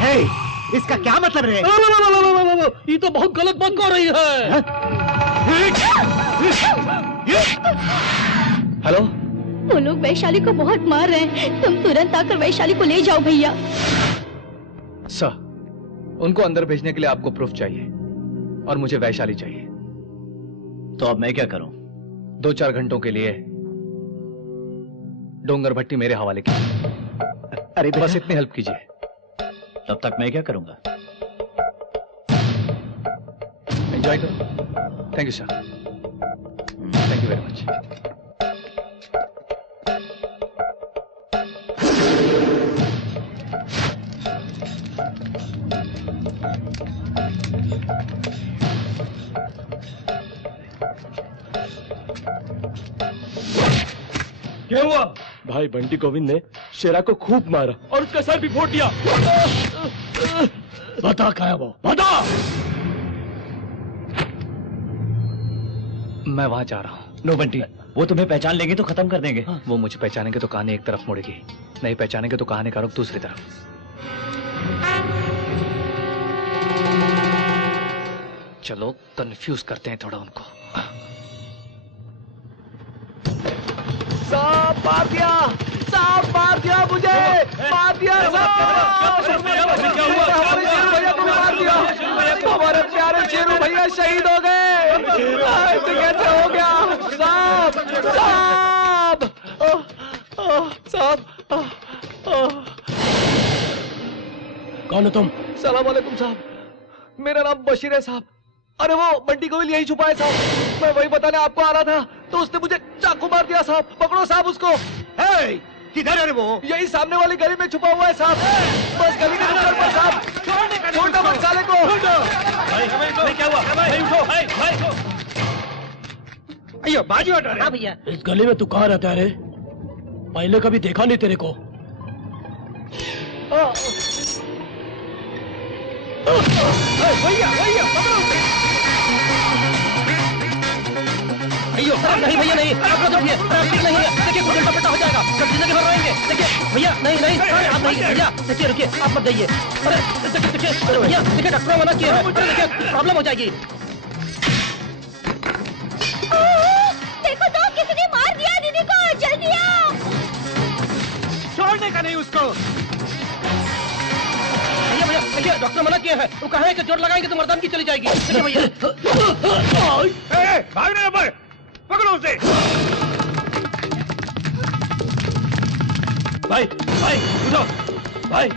हे, इसका क्या मतलब है? ये तो बहुत गलत बात कर रही है। हेलो, वो लोग वैशाली को बहुत मार रहे हैं, तुम तुरंत आकर वैशाली को ले जाओ भैया। सर, उनको अंदर भेजने के लिए आपको प्रूफ चाहिए और मुझे वैशाली चाहिए। तो अब मैं क्या करूं? 2-4 घंटों के लिए डोंगर भट्टी मेरे हवाले कीजिए। अरे बस इतनी हेल्प कीजिए। तब तक मैं क्या करूंगा? एंजॉय करो। Thank you sir, thank you very much. क्या हुआ? भाई बंटी गोविंद ने शेरा को खूब मारा और उसका सर भी फोड़ दिया। बता क्या है वो, बता। मैं वहां जा रहा हूं। नो बंटी, वो तुम्हें पहचान लेंगे तो खत्म कर देंगे। वो मुझे पहचानेंगे तो कहानी एक तरफ मुड़ेगी, नहीं पहचानेंगे तो कहानी का रुख दूसरी तरफ। चलो कंफ्यूज करते हैं थोड़ा उनको। सांप मार दिया, सांप मार दिया मुझे, मार दिया सांप। हमारे शेरू भैया को मार दिया, हमारे प्यारे शेरू भैया शहीद हो गए। ऐसे कैसे हो गया? सांप सांप सांप। कौन हो तुम? सलाम वालेकुम साहब, मेरा नाम बशीर है साहब। अरे वो बंटी गोविल यही छुपा है साहब, मैं वही बताने आपको आ रहा था तो उसने मुझे चाकू मार दिया साहब। पकड़ो साहब उसको। किधर है वो? यही सामने वाली गली में छुपा हुआ है साहब, बस गली के नुक्कड़ पर साहब। छोड़ो मत साले को। क्या हुआ? अयो बाजू हटो रे। हाँ भैया। इस गली में तू कहाँ रहता है रे? पहले कभी देखा नहीं तेरे को। भैया भैया पकड़ो। अयो नहीं भैया नहीं, आप लोग नहीं है, नहीं है। देखिए कुछ उल्टा पुल्टा हो जाएगा, सब जिंदगी भर रोएंगे। देखिए भैया नहीं नहीं, आप नहीं भैया, देखिए रुकिए, आप मत जाइए। अरे देखिए भैया, देखिए डॉक्टर मना किया है, देखिए प्रॉब्लम हो जाएगी। देखो तो किसी ने मार दिया दीदी को, जल्दी आओ। छोड़ने का नहीं उसको। भैया भैया देखिए डॉक्टर मना किया है, वो कहा है कि जोर लगाएंगे तो मर्दानगी चली जाएगी। देखिए भैया भागने ना पड़े, पकड़ो उसे। भाई भाई उठो भाई।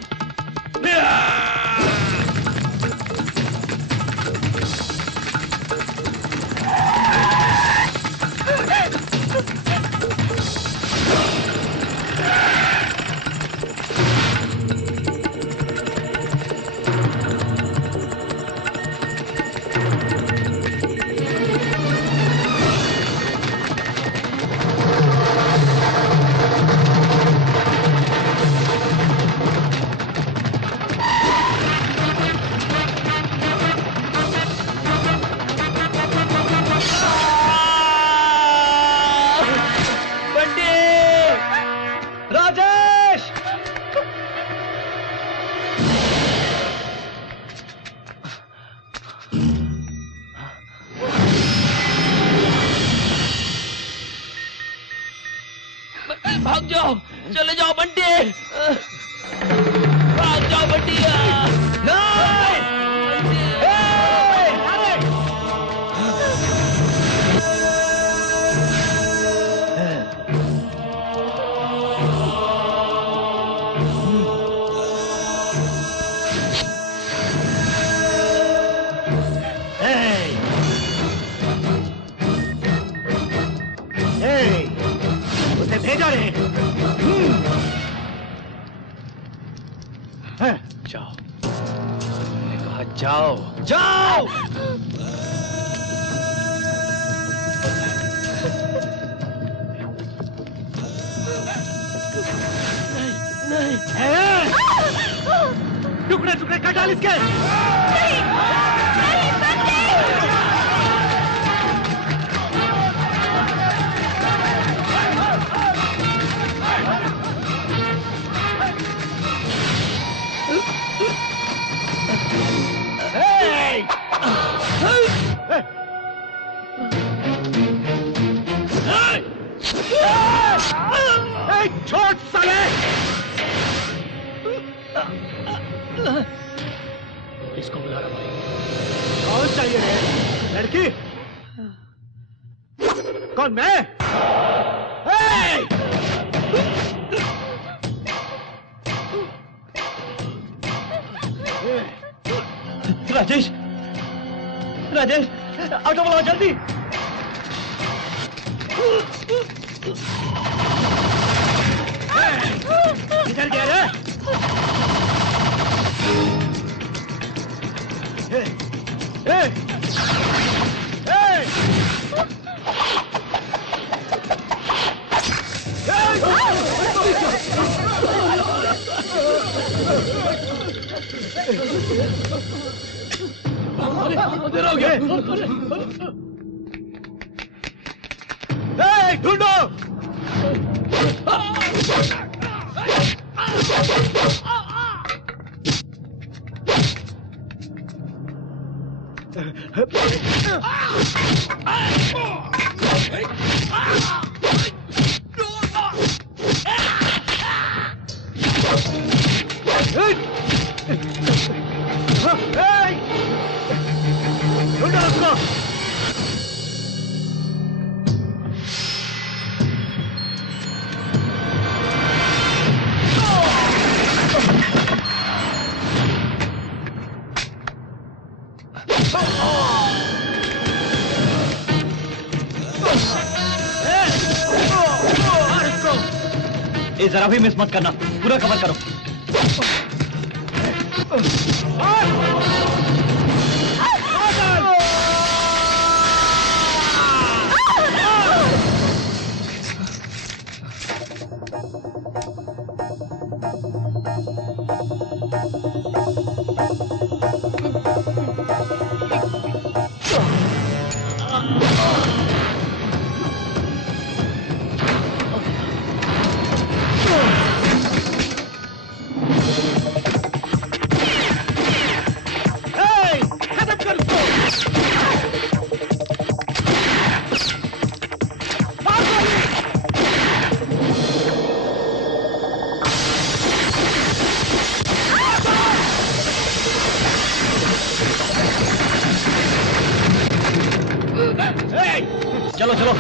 भाग जाओ, चले जाओ बंटी, भाग जाओ बंटिया। ले जा रहे हैं। जाओ, मैंने कहा जाओ, जाओ। नहीं, टुकड़े टुकड़े काट डाल इसके। छोड़ साले। किसको बुला रहा भाई? कौन चाहिए रे? लड़की? कौन मैं? राजेश, राजेश, ऑटो बुलाओ जल्दी। इधर गया रे? ढूंढो। ढूंढो उसको। ये जरा भी मिस मत करना, पूरा कवर करो। चलो चलो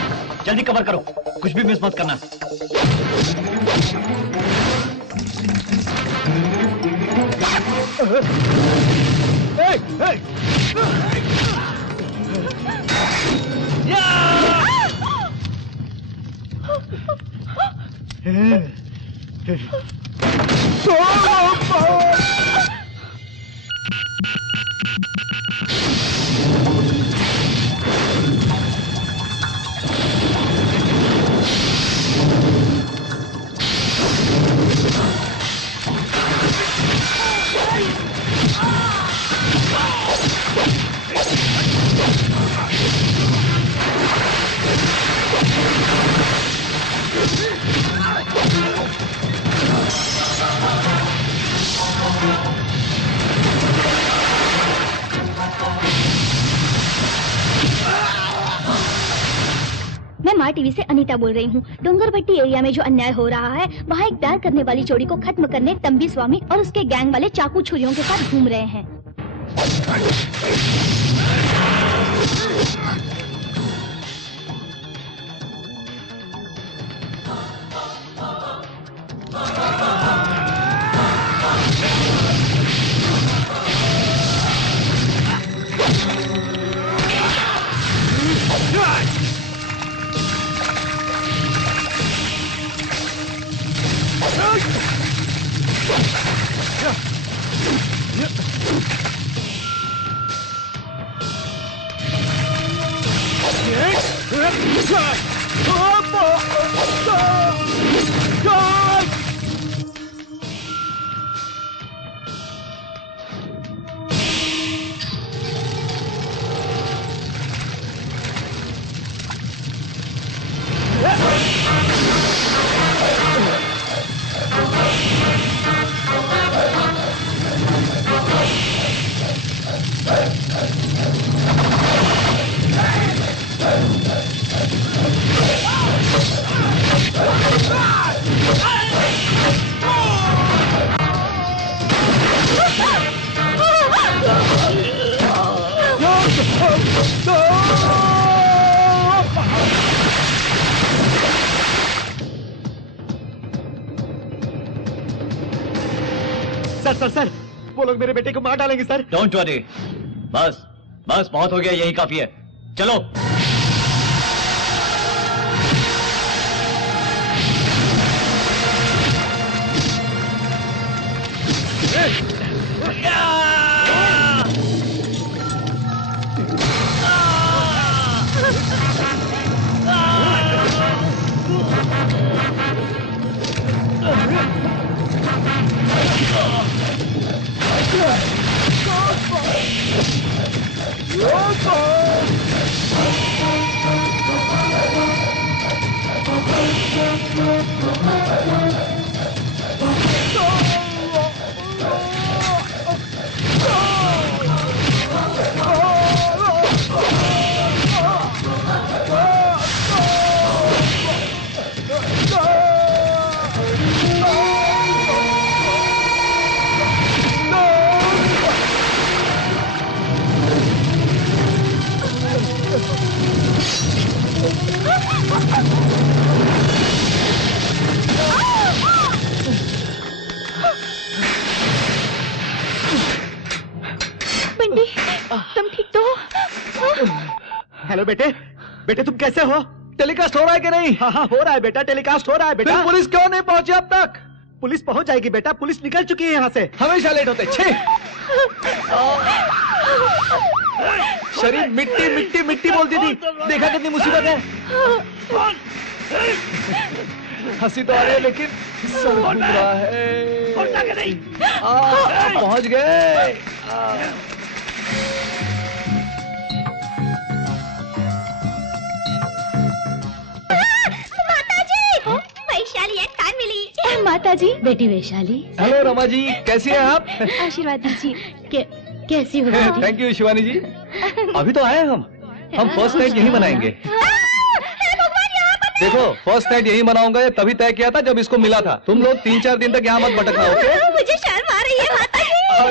जल्दी कवर करो, कुछ भी मिस मत करना। मैं माँ टीवी से अनीता बोल रही हूँ। डोंगरभट्टी एरिया में जो अन्याय हो रहा है, वहाँ एक प्यार करने वाली जोड़ी को खत्म करने तंबी स्वामी और उसके गैंग वाले चाकू छुरियों के साथ घूम रहे हैं। सर सर सर, वो लोग मेरे बेटे को मार डालेंगे सर। डोंट वरी, बस बस बहुत हो गया, यही काफी है, चलो। बंटी, तुम ठीक तो हो? हेलो बेटे, बेटे तुम कैसे हो? टेलीकास्ट हो रहा है कि नहीं? हाँ हाँ हो रहा है बेटा, टेलीकास्ट हो रहा है बेटा। फिर पुलिस क्यों नहीं पहुंची अब तक? पुलिस पहुंच जाएगी बेटा, पुलिस निकल चुकी है यहाँ से। हमेशा लेट होते। छे शरीर मिट्टी मिट्टी मिट्टी बोलती थी, देखा कितनी मुसीबत है। हंसी तो आ रही है लेकिन सर घूम रहा है। पहुंच गए। वैशाली एक कान मिली। माता जी। बेटी वैशाली। हेलो रमा जी, कैसी हैं आप? आशीर्वाद दीजिए। कैसी हो? थैंक यू शिवानी जी। अभी तो आए हम फर्स्ट नाइट यही मनाएंगे। देखो फर्स्ट नाइट यही मनाऊंगा, ये तभी तय किया था जब इसको मिला था। तुम लोग 3-4 दिन तक यहाँ मत भटकना, ओके? मुझे शर्म आ रही है माता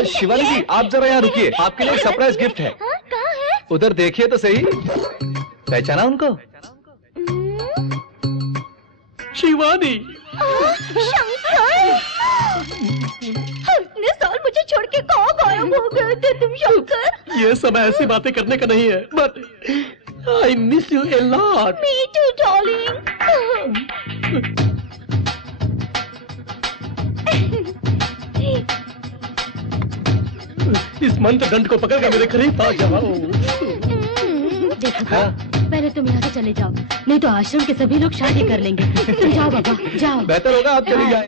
जी। शिवानी जी आप जरा यहाँ रुकिए, आपके लिए एक सरप्राइज गिफ्ट है। कहाँ है? उधर देखिए तो सही, पहचाना उनको? शिवानी। शंकर, इतने साल मुझे छोड़ के कहाँ गायब हो गए थे तुम शंकर? ये सब ऐसी बातें करने का नहीं है, but I miss you a lot. Me too darling. इस मंत्र दंड को पकड़ के मेरे करीब आ जाओ। देखो पहले तुम यहाँ से चले जाओ, नहीं तो आश्रम के सभी लोग शादी कर लेंगे। तुम जाओ बाबा, जाओ। बेहतर होगा आप चली जाए।